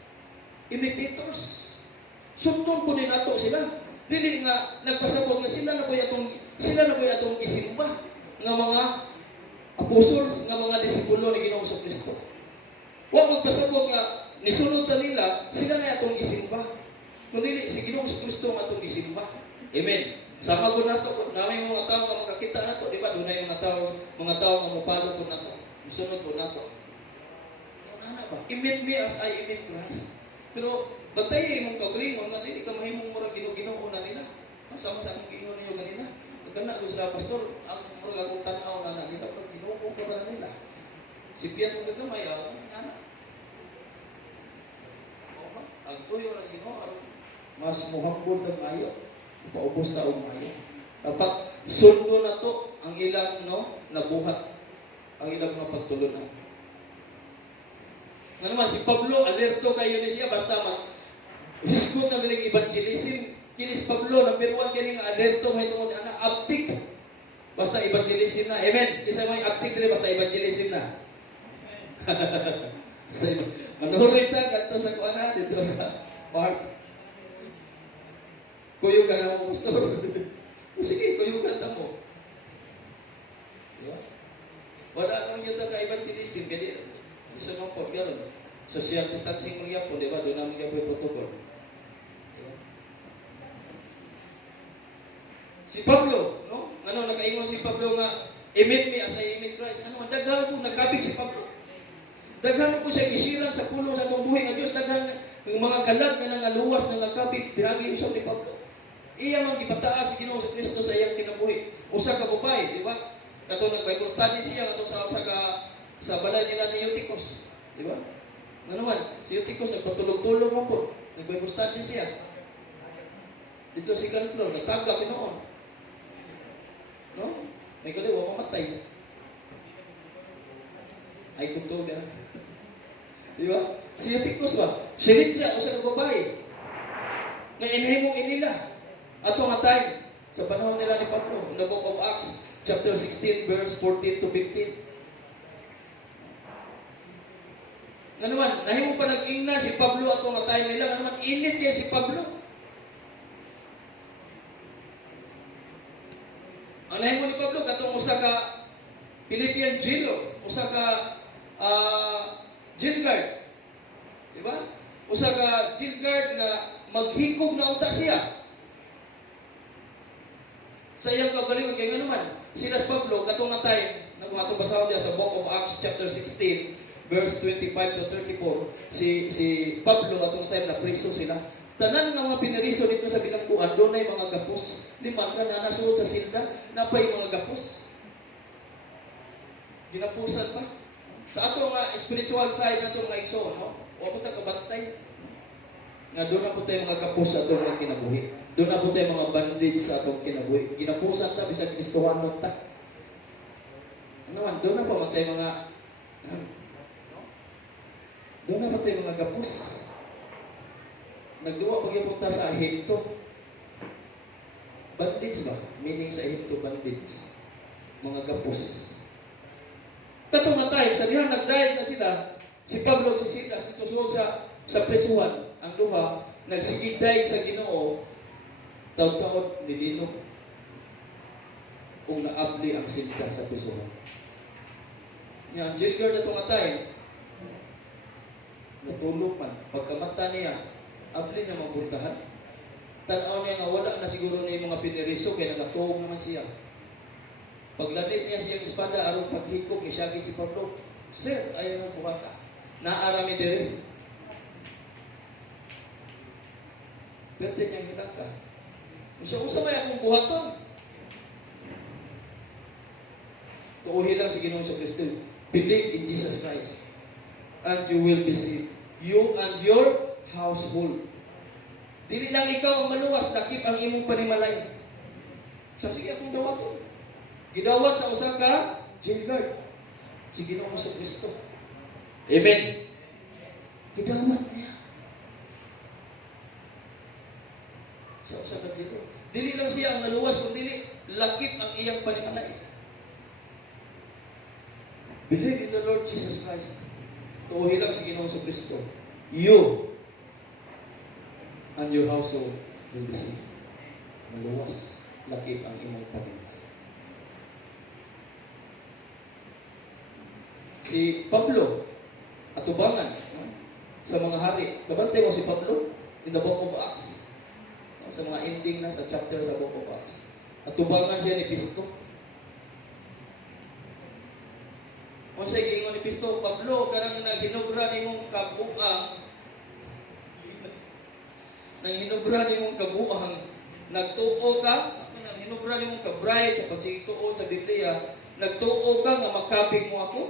Imitators. Sundon po din ato sila. Dili nga nagpasabot nga sila na ba atong isimba nga mga apostles, nga mga disipulo ni Ginoong Kristo. Wa magpasabot nga nisunod ta nila, sila na atong isimba. Kundi si Ginoong Kristo ang atong isimba. Amen. Sama ko na to, namin mga tao nga makakita na to, di ba? Doon na yung mga tao nga mupalo po na to. Isunod po na to. Ano ba? Imit me as I imit Christ. Pero, batay mong kaugalingon nga dili ka mahimong murag Ginoo na nila. Sama sa akong giingon niyo ganina. Kana ko sila pastor, ang murag akong tan-aw na nila pag Ginoo ko na nila. Si Piat mo gamay ana. Ang tuyo na sino mas muhambol kang mayo. Paubos ta og mayo. Dapat sundo na to ang ilang nabuhat. Ang ilang mga pagtulunan. Nga naman, si Pablo, alerto kayo ni siya, basta hisgot na bilang evangelism. Kinis Pablo, number 1 kini nga alerto, may tungod na, aptik. Basta evangelism na. Amen. Kisa may aptik rin, basta evangelism na. Manuhulit na, ganito sa kuana, dito sa park. Kuyugan na mo gusto. Sige, kuyugan na mo. Diba? Wala nang yun ka evangelism, kaya isa nang po, gano'n. Social distancing mo po, di ba? Doon namin yung protocol. Si Pablo, no? Ano, nakaingon si Pablo nga, imit me as I imit Christ. Ano, daghan po, nagkabig si Pablo. Daghan po siya gisiran sa pulong sa itong buhay ng Diyos. Daghan ng mga kalag na nangaluwas na nagkabig. Pinagi usap ni Pablo. Iya mang gipataas si Ginoo sa Kristo sa iyang kinabuhi. Usa ka babay, di ba? Kato nag-Bible study siya, kato sa balay nila ni Eutychus. Di ba? Ano naman, si Eutychus nagpatulog-tulog mo po. Nag-Bible study siya. Dito si Canclo, nagtaga Pinoon. No? May kaliwa, mamatay. Ay, tugtog na. Di ba? Si Eutychus ba? Sinit siya, o sa babae. Na inhimo inila. Ato nga time, sa panahon nila ni Pablo, in the book of Acts, chapter 16, verse 14 to 15. Nga naman, nahimo pa nag-ingnan si Pablo ato nga time nila, nga naman, init niya si Pablo. Ang nahimo ni Pablo, katong usa ka Philippian jailer, usa ka jail guard. Diba? Usa ka jail guard nga maghikog na unta siya. Sa iyang kagalingon kay nga naman, silas Pablo katong nga time na kung atong basahon diya sa Book of Acts chapter 16 verse 25 to 34, si Pablo atong time na priso sila. Tanan nga mga piniriso dito sa bilangguan, doon ay mga gapos. Liman ka na nasuod sa silda, napay mga gapos. Ginapusan pa. Sa ato nga spiritual side na ito mga igsoon, no? O ako kabantay. Nga doon na po tayo mga kapos sa atong mga kinabuhi. Doon na po tayo mga bandits sa atong kinabuhi. Ginapusan ta, bisag Kristohanon ta. Ano man, doon na po tayo mga doon na po tayo mga kapos. Nagduwa pag-ipunta sa Ehipto. Bandits ba? Meaning sa Ehipto, bandits. Mga kapos. Katong nga time, sa dihan nag-dive na sila, si Pablo at si Silas, dito sa presuhan, ang duha, nagsigiday sa Ginoo, taon-taon nilino. Kung naabli ang silda sa presuhan. Yan, Gilgard na itong atay, natulog man. Pagkamata niya, abli na mabuntahan. Tanaw niya nga wala na siguro na yung mga piniriso, kaya nagatuong naman siya. Paglanit niya siyang espada, arong paghikog, isyagin si Pablo, Sir, ayaw na buhata. Naarami dire. Pwede niyang hinaka. Usa may akong buhaton. Tuuhin lang si Ginoong sa Kristo. Believe in Jesus Christ. And you will be saved. You and your household. Dili lang ikaw ang maluwas, nakip ang imong panimalay. So sige akong dawaton. Gidawat sa usa ka jailguard. Si Ginoong sa Kristo. Amen. Gidawat niya. Sa usa ka jailguard. Dili lang siya ang naluwas, kundi lakip ang iyang panimalay. Believe in the Lord Jesus Christ. Tuuhin lang si Ginoong sa Kristo. You and your household will be saved. Maluwas, lakip ang imong panimalay. Si Pablo, atubangan sa mga hari. Kabantay mo si Pablo in the Book of Acts. Sa mga ending na sa chapter sa Book of Acts. Atubangan siya ni Pisto. O sa gingon ni Pisto, Pablo, karang naghinubra ni mong kabuang, nagtuo ka, naghinubra ni mong kabride sa pagsigtuon sa Biblia, nagtuo ka nga makabig mo ako.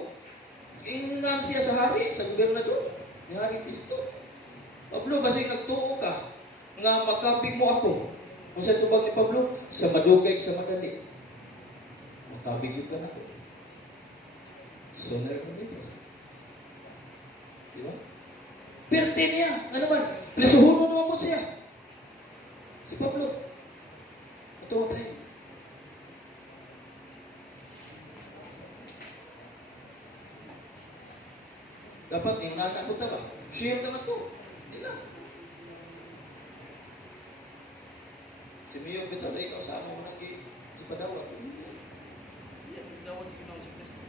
Ingnan siya sa hari, sa gobernador, ni Hari Pisto. Pablo, basig nagtuo ka, nga makabig mo ako. Kung sa tubag ni Pablo, sa madugay sa madali. Makabig ka na ako. Sooner or later. Diba? Perte niya. Ano man? Prisuhuno naman po siya. Si Pablo. Ito tayo. Dapat yung nana ko ba? Share naman to. Hindi na. Si Mio, bito na ikaw sa amo nang ipadawat. Yan, ipadawat si Ginoong si Kristo.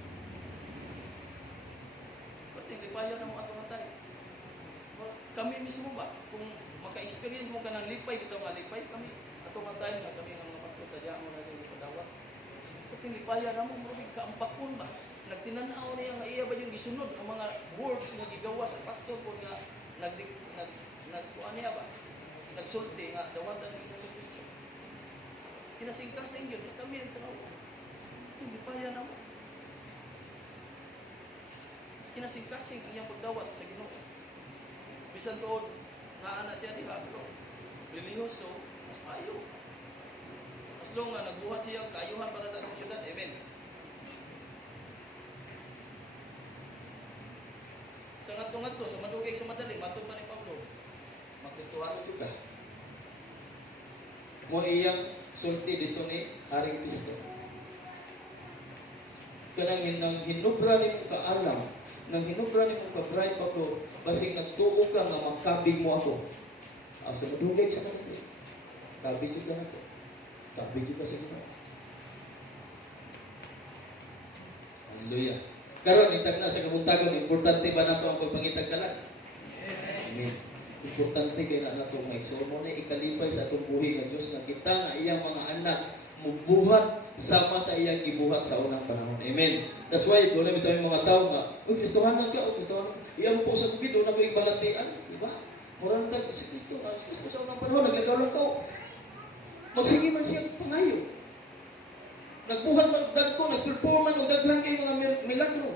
Ba't hindi pa yan ang mga tumatay? Kami mismo ba? Kung maka-experience mo ka ng lipay, bitaw nga lipay, kami, ato nga tayo nga kami ng mga pastor, tadya mo na sa ipadawat. Ba't hindi pa yan ang mga kaampakon ba? Nagtinanaw niya nga iya ba yung gisunod ang mga words nga gigawa sa pastor ko nga nagkuha niya ba? Nagsulti nga dawatan sa Ginoong Kristo. Kinasingkasing yun, kami ang tanaw. Hindi pa yan ako. Kinasingkasing ang iyang pagdawat sa Ginoo. Bisan doon, naana siya ni Pablo. Religyoso, mas maayo. Mas long nga, nagbuhat siya kaayuhan para sa atong syudad. Amen. Sa ngadto-ngadto, sa madugay sa madali, matod pa ni Pablo. Magkristohano ito ka. Mo iyang sulti dito ni Haring Pisto. Kanang nang hinubra ni mo kaalam, nang hinubra ni mo ka-bright Pablo, basig nagtuo ka nga makabig mo ako. Sa madugay sa madali. Kabig ka na ako. Kabig ka sa Ginoo. Hallelujah. Karon itag na sa kabuntagon, importante ba nato ang pagpangitag kalan? Amen. Importante kay na nato may so mo na ikalipay sa atong buhi nga Dios nga kita nga iyang mga anak mubuhat sama sa iyang gibuhat sa unang panahon. Amen. That's why doon na yung mga tao nga, uy, Kristohanan ka, uy, Kristohanan. Iyan po sa COVID, doon na ko yung balantian. Diba? Murang tag, si Kristo sa unang panahon, naglakaw-lakaw. Magsige man siya pangayo. Nagbuhat man dagko, nagperform man, o daghan kayo mga milagro.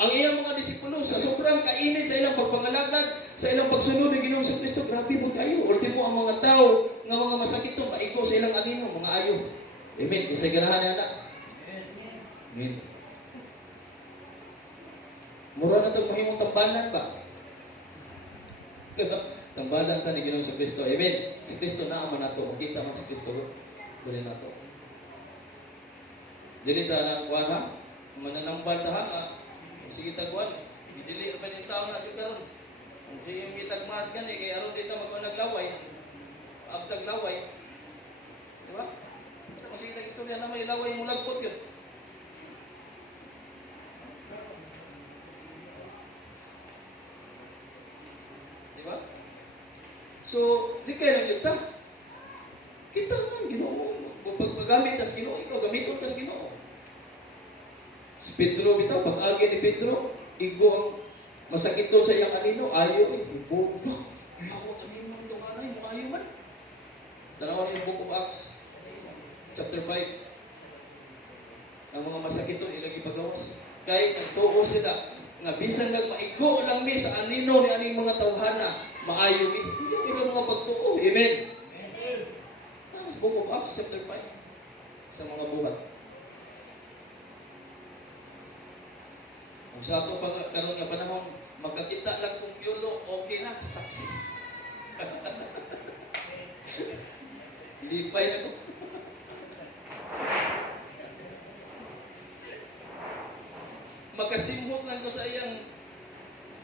Ang iyang mga disipulo, sa sobrang kainit sa ilang pagpangalagad, sa ilang pagsunod ng Ginoong Kristo, grabe mo kayo. Ultimo ang mga tao, nga mga masakito, maiko sa ilang anino, mga ayo. Amen. Isa'y ganahan niya na. Amen. Mura na ito, mahimong tambalan ba? Tambalan ta ni Ginoong Kristo. Amen. Si Kristo na naman nato. Kita man si Kristo. Dali nato. Dili ta na kuha ha? Mananambal ta ha? Sige tagwan. Dili pa ni tao na jud karon. Kung yung gitagmas gani kay aron dito magnaglaway. Agtag laway. Di ba? Kasi kita istorya na may laway mo lagpot gyud. Di ba? So, di kaya lang yun ta. Kita man, Ginoo. Pagpagamit tas Ginoo, ikaw gamiton tas Ginoo. Si Pedro bitaw, pag-agi ni Pedro, igo ang masakiton sa iyang anino, ayo eh. Igo, ayaw ang anino ng itong anay, mo ayo man. Dalawa niyo yung Book of Acts, chapter 5. Ang mga masakiton, ilang ipagawas. Kaya nagtuo sila, nga bisan lang maigo lang mi sa anino ni aning mga tawhana, maayo mi. Hindi ilang mga pagtuo. Amen. Book of Acts, chapter 5. Sa mga buhat. Kung sa ato karon nga panahon, magkakita lang kung yolo, okay na, success. Lipay na ko. Magkasimhot lang ko sa iyang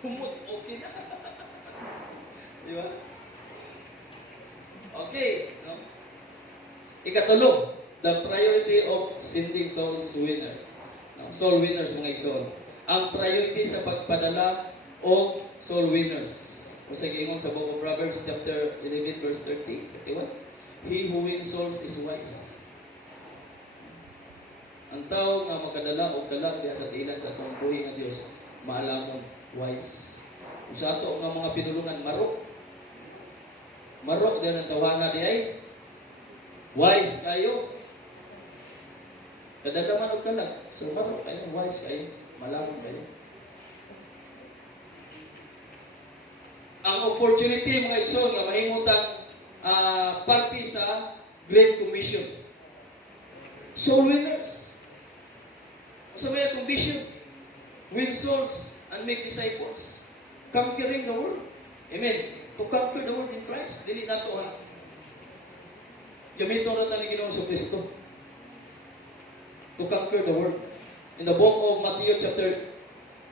humot, okay na. Di ba? Okay. No? Ikatulong, the priority of sending souls winner. No? Soul winners mga igsoon. Ang priority sa pagpadala o soul winners. Kung sa giingon sa Book of Proverbs chapter 11 verse 30, 31, he who wins souls is wise. Ang tao nga makadala o kalang diya sa tilan sa atong buhi nga Dios, maalamon wise. Kung sa ato nga mga pinulungan marok. Marok din ang tawana di ay wise kayo. Kadalaman o kalang. So marok kayo, wise kayo. Malamang kayo. Ang opportunity mga igsoon nga mahimutang party sa Great Commission. Soul winners. Sa may atong vision, win souls and make disciples. Conquering the world. Amen. To conquer the world in Christ. Dili nato ha. Gamiton na tayo ni Ginoong Kristo. To conquer the world. In the book of Matthew chapter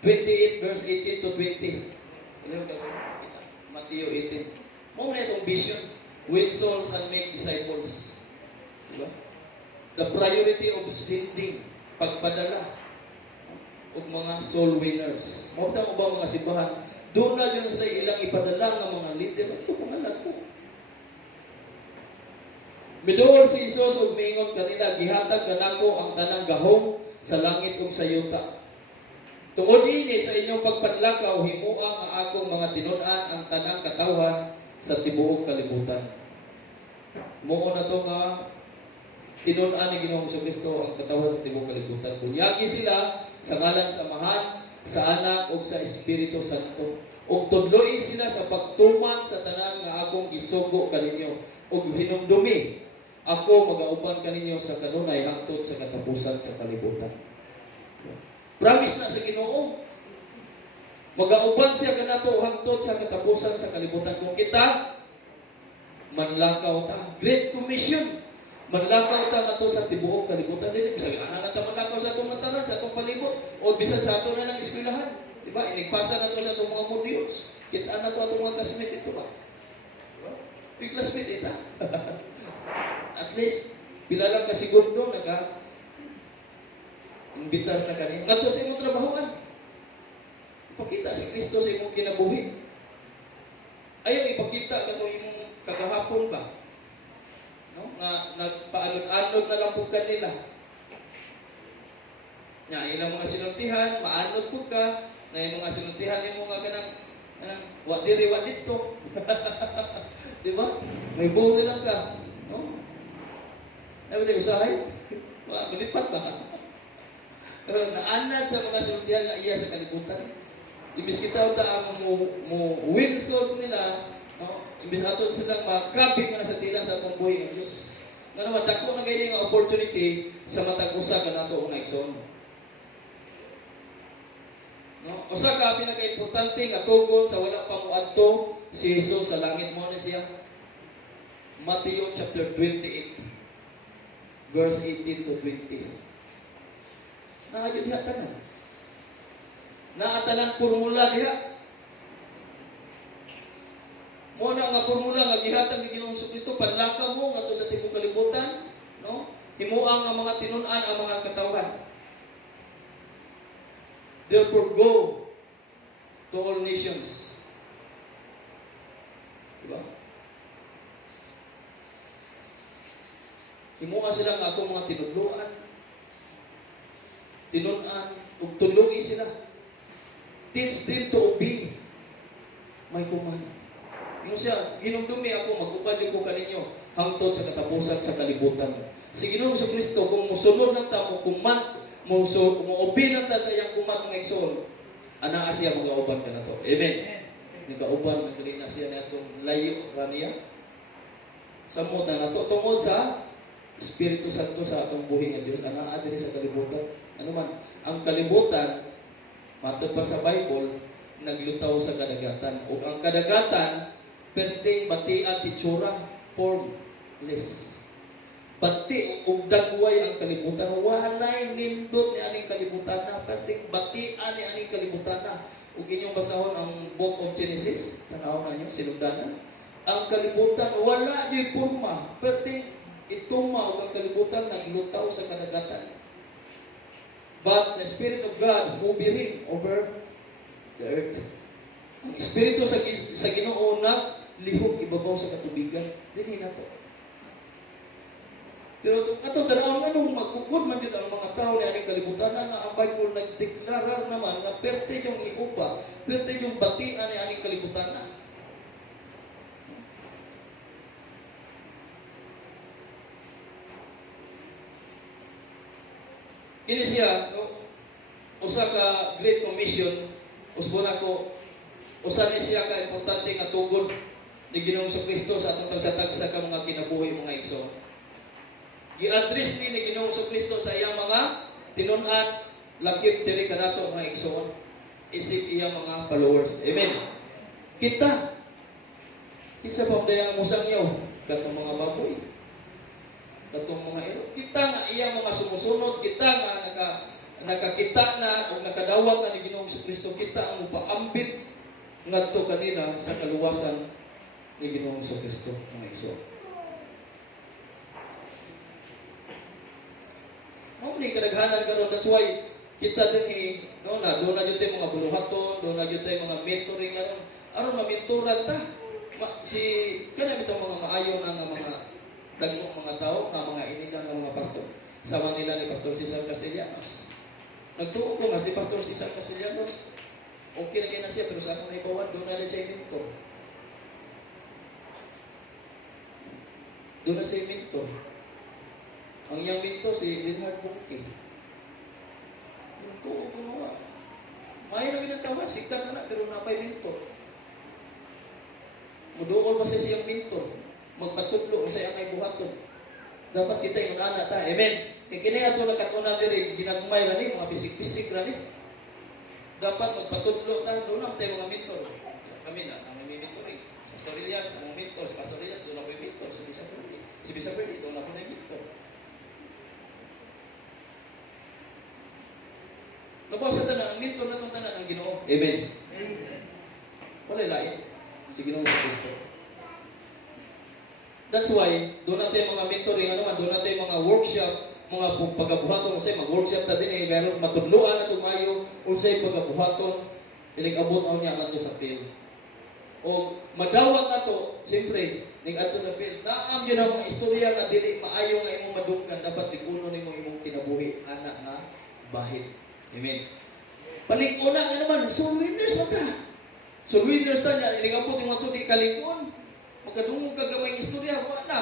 28 verse 18 to 20. Matthew 18. Mo na itong vision. Win souls and make disciples. Diba? The priority of sending, pagpadala og mga soul winners. Mo ta mo ba mga simbahan? Doon na yun sila ilang ipadala ng mga leader. Ito pangalan ko. Midool si Isus ug miingon kanila, gihatag kanako ang tanang gahom sa langit ug sa yuta. Tungod ini sa inyong pagpanlakaw, himuang ang akong mga tinud-an ang tanang katawhan sa tibuok kalibutan. Muo na to nga tinud-an ni Ginoong Kristo ang katawhan sa tibuok kalibutan. Kunyagi sila sa ngalan sa Amahan, sa Anak ug sa Espiritu Santo. Ug tudloy sila sa pagtuman sa tanan nga akong gisugo kaninyo ug hinumdumi ako magauban kaninyo sa kanunay hangtod sa katapusan sa kalibutan. Promise na sa Ginoo. Magauban siya kanato hangtod sa katapusan sa kalibutan. Kung kita manlakaw ta, Great Commission. Manlakaw ta nato sa tibuok kalibutan. Dili bisag ana ta manlakaw sa atong tanan, sa atong palibot o bisan sa ato na ng eskwelahan. Di ba? Inigpasa nato sa atong mga modules. Kita na to atong mga classmate ito ba? Diba? Yung classmate ita. At least pila lang ka segundo naka imbitar na kanina. Ngadto sa imong trabahoan. Ipakita si Kristo sa imong kinabuhi. Ayaw ipakita kato imong kagahapon ba? nga nagpaanod-anod na lang po kanila. Nya ilang mga sinultihan, maanod po ka, na yung mga sinultihan mo nga kanang wa diri wa dito. Di ba? May buong lang ka, no? Ay ba usahay? Malipat ba? Pero naanad sa mga sinultihan nga iya sa kalibutan. Imbis kita ang mo win souls nila, no? Imbis ato silang makabig na sa tilang sa atong buhay ng Diyos. Nga naman, dako na kayo nga opportunity sa matag usa ka nato nga igsoon. No? Usa ka pinaka-importante nga tugon sa wala pa moadto si Jesus sa langit mo na siya. Matthew chapter 28 verse 18 to 20. Naayod diha tanan. Naatanan formula diha. Mo na nga formula nga gihatag ni Ginoong Kristo panlaka mo ngadto sa tibok kalibutan, no? Himuang ang mga tinun-an ang mga katawhan. Therefore go to all nations. Diba? Himuang sila nga ako mga tinudluan. Tinun-an ug tulugi sila. Teach them to obey my command. Yung siya, ginumdumi ako, mag-ubad ko kaninyo hangtod sa katapusan sa kalibutan. Si Ginoong Kristo, kung musunod ng tamo, mo-obey ng ta sa iyang kumat ng igsoon, anaa siya mag-auban ka na to. Amen. Nagkauban, nagdali na siya na itong layo, raniya. Samot na to tungod sa Espiritu Santo sa atong buhay ng Diyos. Anaa din sa kalibutan. Ano man, ang kalibutan, matod pa sa Bible, naglutaw sa kadagatan. O ang kadagatan, perting bati at itsura, formless. Bati o dagway ang kalibutan. Walay nindot ni aning kalibutan na. Perting batian ni aning kalibutan na. Kung inyong basahon ang Book of Genesis, tanaw na nyo, sinugdanan. Ang kalibutan, wala di forma. Perting ituma o ang kalibutan naglutaw sa kadagatan. But the Spirit of God hovering over the earth. Ang Espiritu sa Ginoo na lihok ibabaw sa katubigan. Dili na to. Pero ato tanawon anong magkukod man jud ang mga tao ni aning kalibutan nga ang Bible nagdeklarar naman nga perte yung iupa, perte yung batian ni aning kalibutan na. Kini siya, no, usa ka Great Commission, usbon ako, usa ni siya ka importante nga tugod ni Ginoong Kristo sa atong tagsa-tagsa ka mga kinabuhi mga igsoon. Gi-address ni Ginoong Kristo sa iyang mga tinun-an, lakip diri kanato mga igsoon, isip iyang mga followers. Amen. Kita, kinsa pa dayang musangyaw katong mga baboy, katong mga ilo. Kita nga iyang mga sumusunod, kita nga nakakita na o nakadawat na ni Ginoong Kristo, kita ang upaambit ngadto kanina sa kaluwasan ni Ginoong Kristo mga igsoon. Mao ni kadaghanan karon, that's why kita din no na do na jud tay mga buluhaton, do na jud tay mga mentoring aron ma-mentoran ta. Si kana bitaw mga maayo na nga mga dagko mga tao, nga mga inigan nga mga pastor. Sama nila ni Pastor Cesar Castellanos. Nagtuo ko nga si Pastor Cesar Castellanos, okay na kaya na siya, pero sa akong naibawan, doon na siya mentor. Doon na siya mentor. Ang iyang mentor, si Leonard Bunke. Nagtuo ko nga. Mayo na ginatawa, sikta na pero napay mentor. Muduol pa siya siyang mentor. Magpatudlo sa iyang may buhaton. Dapat kita yung anak ta. Amen. Kini ato nakatuna diri ginagmay ra ni mga bisik-bisik ra ni. Dapat magpatudlo ta do na tay mga mentor. Kami na ang may mentor. Pastor Elias ang mentor, si Pastor Elias do na may mentor, si Bishop Bernie. Si Bishop Bernie do na po na mentor. Labaw sa tanan ang mentor natong tanan ang Ginoo. Amen. Wala lain. Si Ginoo Kristo. That's why, doon natin mga mentoring, doon natin mga workshop, mga pagkabuhaton, kasi mag-workshop na din, meron matudluan na tumayo, unsay pagkabuhaton, ilig-abot ang niya nato sa pil. O madawat na to, siyempre, ning ato sa field, naam yun ang mga istorya nga dili maayo nga imong madunggan, dapat ikuno nimo imong kinabuhi, anak nga bahid. Amen. Palig-una nga naman, soul winners na ta. Soul winners ta niya, inigapot yung mga di kalikon. Magkadungog ka gamay istorya, wala na.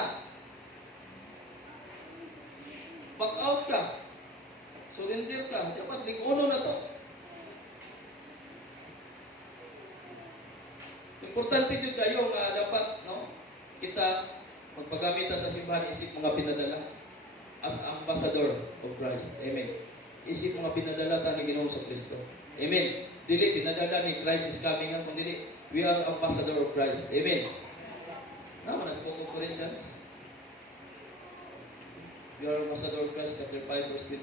Back out ka. Surrender ka. Dapat lig-uno na to. Importante jud kayo nga dapat kita magpagamit sa simbahan isip mga pinadala as ambassador of Christ. Amen. Isip mga pinadala ta ni Ginoong sa Kristo. Amen. Dili pinadala ni Christ is coming ang kundi we are ambassador of Christ. Amen. Naman sa Book of Corinthians. We are ambassador of Christ, chapter 5, verse 20.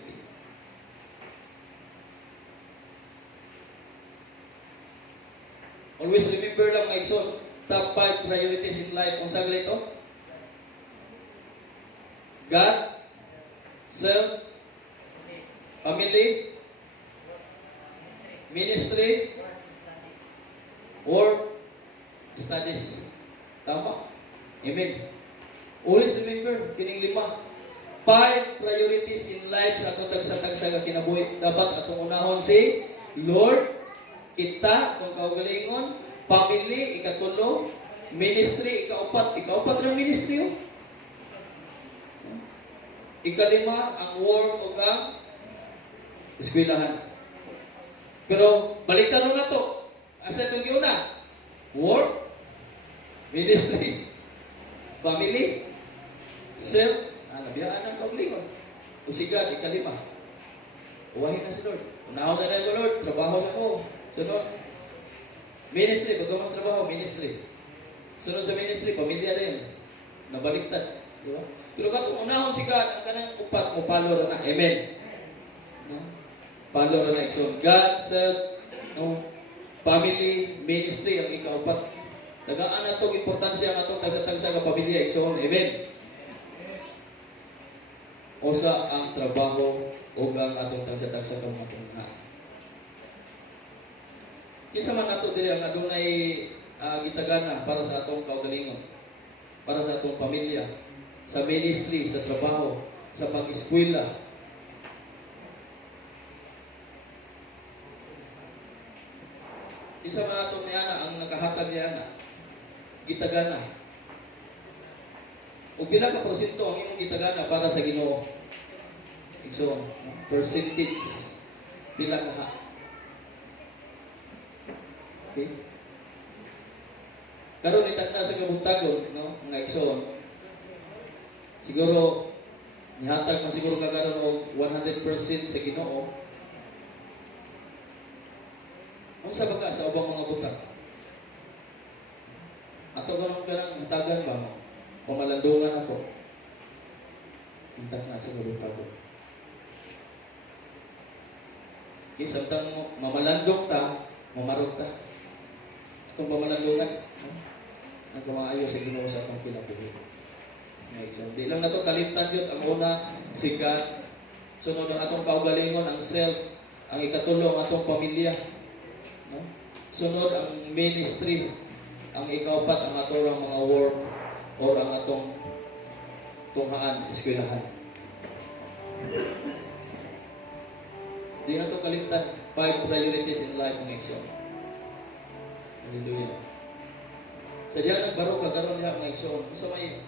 Always remember lang mga igsoon, top 5 priorities in life. Kung saan ito? God, self, family, ministry, work, studies. Tama? Amen. Always remember, kining 5 priorities in life sa atong tagsa-tagsa nga kinabuhi. Dapat atong unahon si Lord, kita, itong kaugalingon, family, ikatulo, ministry, ikaupat ng ministry, ikalima, ang work o ang eskwelahan. Pero, baliktaron na to. Asa itong giuna? Work, ministry, family, self, nabiyaan ng kaugalingon. Usigad, ikalima. Uwahin na si Lord. Unahaw sa ko, Lord, trabaho sa ko. Sunod, ministry, bago mas trabaho, ministry. Sunod sa ministry, pamilya rin. Nabaliktad. Di ba? Pero kung unahon si God, ang kanang upat mo, palo na. Amen. No? Palo na. So, God, self, family, ministry, ang ikaupat. Tagaan na itong importansya nga itong tagsa-tagsa ng pamilya. So, amen. Osa ang trabaho o ang atong tagsa-tagsa ng mga kinsa man nato diri ang adunay gitagana para sa atong kaugalingon, para sa atong pamilya, sa ministry, sa trabaho, sa pag-eskwela. Kinsa man nato niana ang nakahatag niana gitagana. O pila ka porsyento ang imong gitagana para sa Ginoo? So, percentage pila ka ha? Okay? Karon itakna sa kabuntagon, mga igsoon. Siguro nihatag man siguro kagaron og 100% sa Ginoo. Unsa ba ka sa ubang mga butang? Ato karon kanang hatagan ba mo? Pamalandungan ato. Itakna sa kabuntagon. Okay, samtang mamalandong ta, mamarog ta. Itong pamalandungan, ang kumaayo sa Ginoo sa atong kinabuhi. So, di lang na ito kalimtan yun. Ang una, si God. Sunod ang atong kaugalingon, ang self. Ang ikatulo, ang atong pamilya. No? Sunod ang ministry. Ang ikaupat, ang atong mga work or ang atong tunghaan, eskwelahan. Di na ito kalimtan. 5 priorities in life ng igsoon. Hallelujah. Sa diyan nagbaro ka karon diha mga igsoon. Unsa may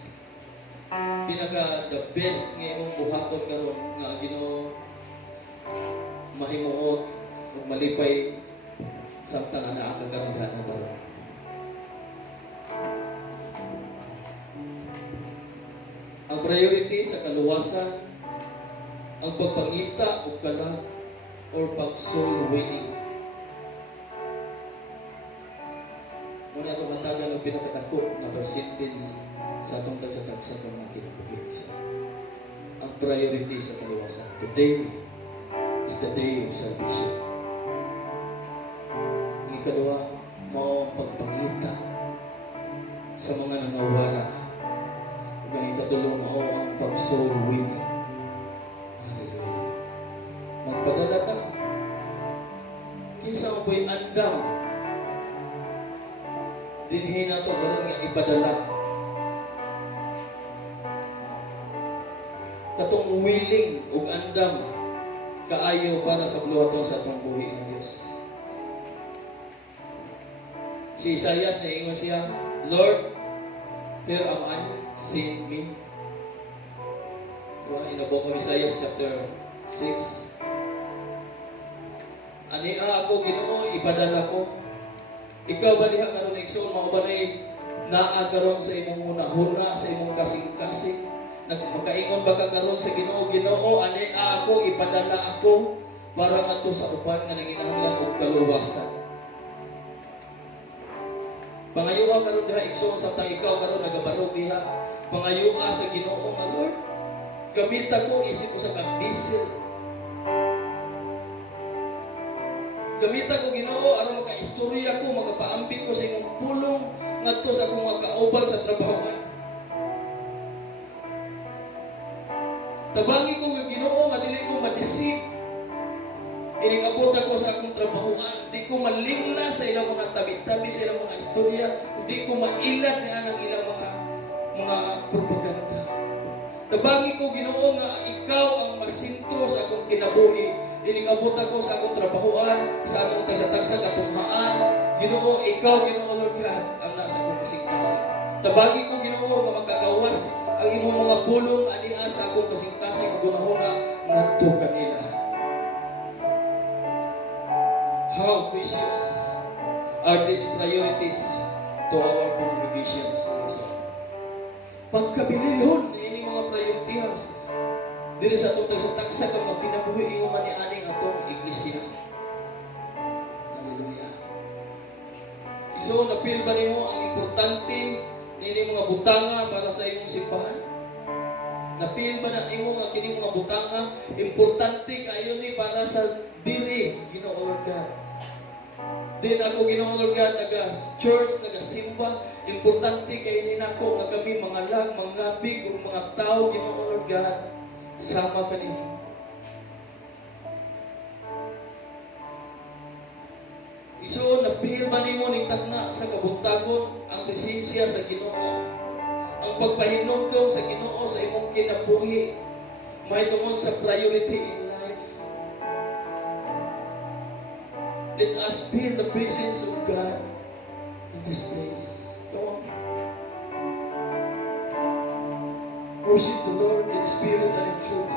pinaka the best nga imong buhaton karon nga Ginoo mahimuot ug malipay samtang ana ka karon diha nga karon. Ang priority sa kaluwasan, ang pagpangita o kalag or pag-soul winning. Muna itong hatagan ng pinakadako na percentage sa atong tagsa-tagsa ng mga kinabuhi. Ang priority sa kaluwasan. Today is the day of salvation. Ang ikalawa, mao ang pagpangita sa mga nangawala. Ang ikatulong, mao ang pag-soul winning. Hallelujah. Magpadala ta. Kinsa mo po'y andam dinhi na to karon nga ipadala. Katong willing ug andam kaayo para sa buluhaton sa atong buhi ng Dios. Si Isaias naingon siya, Lord, here am I, send me. In the book of Isaiah chapter 6. Ania ako Ginoo, ipadala ko. Ikaw ba diha karon igsoon mao ba nay naa karon sa imong hunahuna sa imong kasing-kasing? Nagmakaingon ba ka karon sa Ginoo, Ginoo, ania ako, ipadala ako para ngadto sa uban nga nanginahanglan og kaluwasan. Pangayuha karon diha igsoon samtang ikaw karon nagabarog diha. Pangayuha sa Ginoo nga Lord, gamita ko isip ko sa kandisel. Gamita ko Ginoo aron makaistorya ko, makapaambit ko sa imong pulong ngadto sa akong mga kauban sa trabahoan. Tabangi ko nga Ginoo nga dili ko madisip. Ining abot ako sa akong trabahoan, di ko malingla sa ilang mga tabi-tabi sa ilang mga istorya, di ko mailat ni anang ilang mga propaganda. Tabangi ko Ginoo nga ikaw ang masinto sa akong kinabuhi. Ining abot ako sa akong trabahoan, sa akong tagsa-tagsa katunghaan. Ginoo, ikaw Ginoo Lord God ang nasa akong kasing-kasing. Tabangi ko Ginoo nga makagawas ang imong mga pulong ania sa akong kasing-kasing ug gunahuna ngadto kanila. How precious are these priorities to our congregations. Pagkabililhon ini mga priorities dili sa atong tagsa-tagsa kang magkinabuhi ingon man ni aning atong iglesia. Hallelujah. So napil ba nimo ang importante nini mga butanga para sa imong simbahan? Napil ba na nimo nga kini mga butanga importante kayo ni para sa diri Ginoo Lord God? Din ako Ginoo Lord God naga-church, naga-simba, importante kay ni nako nga kami mga lag, mga big ug mga tao Ginoo Lord God sama kanimo. Iso napil ba nimo ning tagna sa kabuntagon ang presensya sa Ginoo? Ang pagpahinumdom sa Ginoo sa imong kinabuhi may tungod sa priority in life. Let us feel the presence of God in this place. Come on. Worship the Lord in spirit and in truth.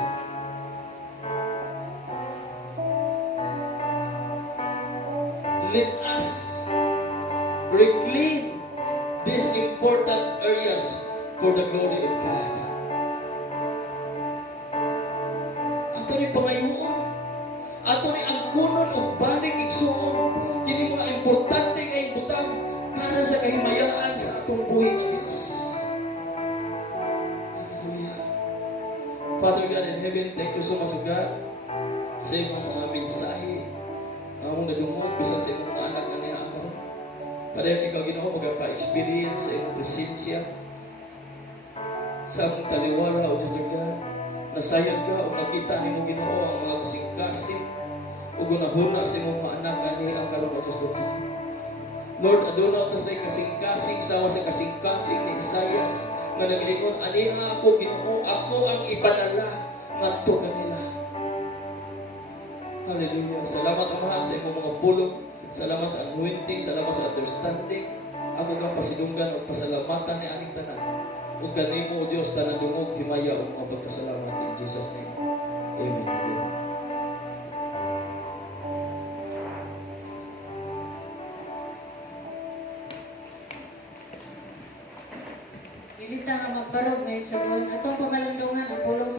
Let us reclaim these important areas for the glory of God. Ato ni pangayoon, ato ni angkunon o balik igsuon, kini mga importante nga butang para sa kahimayaan sa atong buhi ng Diyos. Hallelujah. Father God in heaven, thank you so much God sa imong mga mensahe ang among nadungog bisan sa imong anak nga niya ako. Padayon ikaw Ginoo magapa-experience sa imong presensya sa among taliwala o Diyos God. Nasayod ka o nakita nimo Ginoo ang mga kasing-kasing o gunahuna sa imong mga anak nga niya ang karon o Diyos God. Lord, aduna ito tayo kasing-kasing sama sa kasing-kasing ni Isaias nga nag-ingon, aniha ako Ginoo, ako ang ipadala ngadto kanila. Hallelujah. Salamat Amahan sa imong mga pulong. Salamat sa anointing, salamat sa understanding. Ako kang pasidunggan o pasalamatan ni aning tanan. Ug kanimo O Dios tanan dungog himaya ug mga pagpasalamat in Jesus name. Amen. Ilita nga magbarog ngayon sa buwan. Atong pamalandungan ang pulong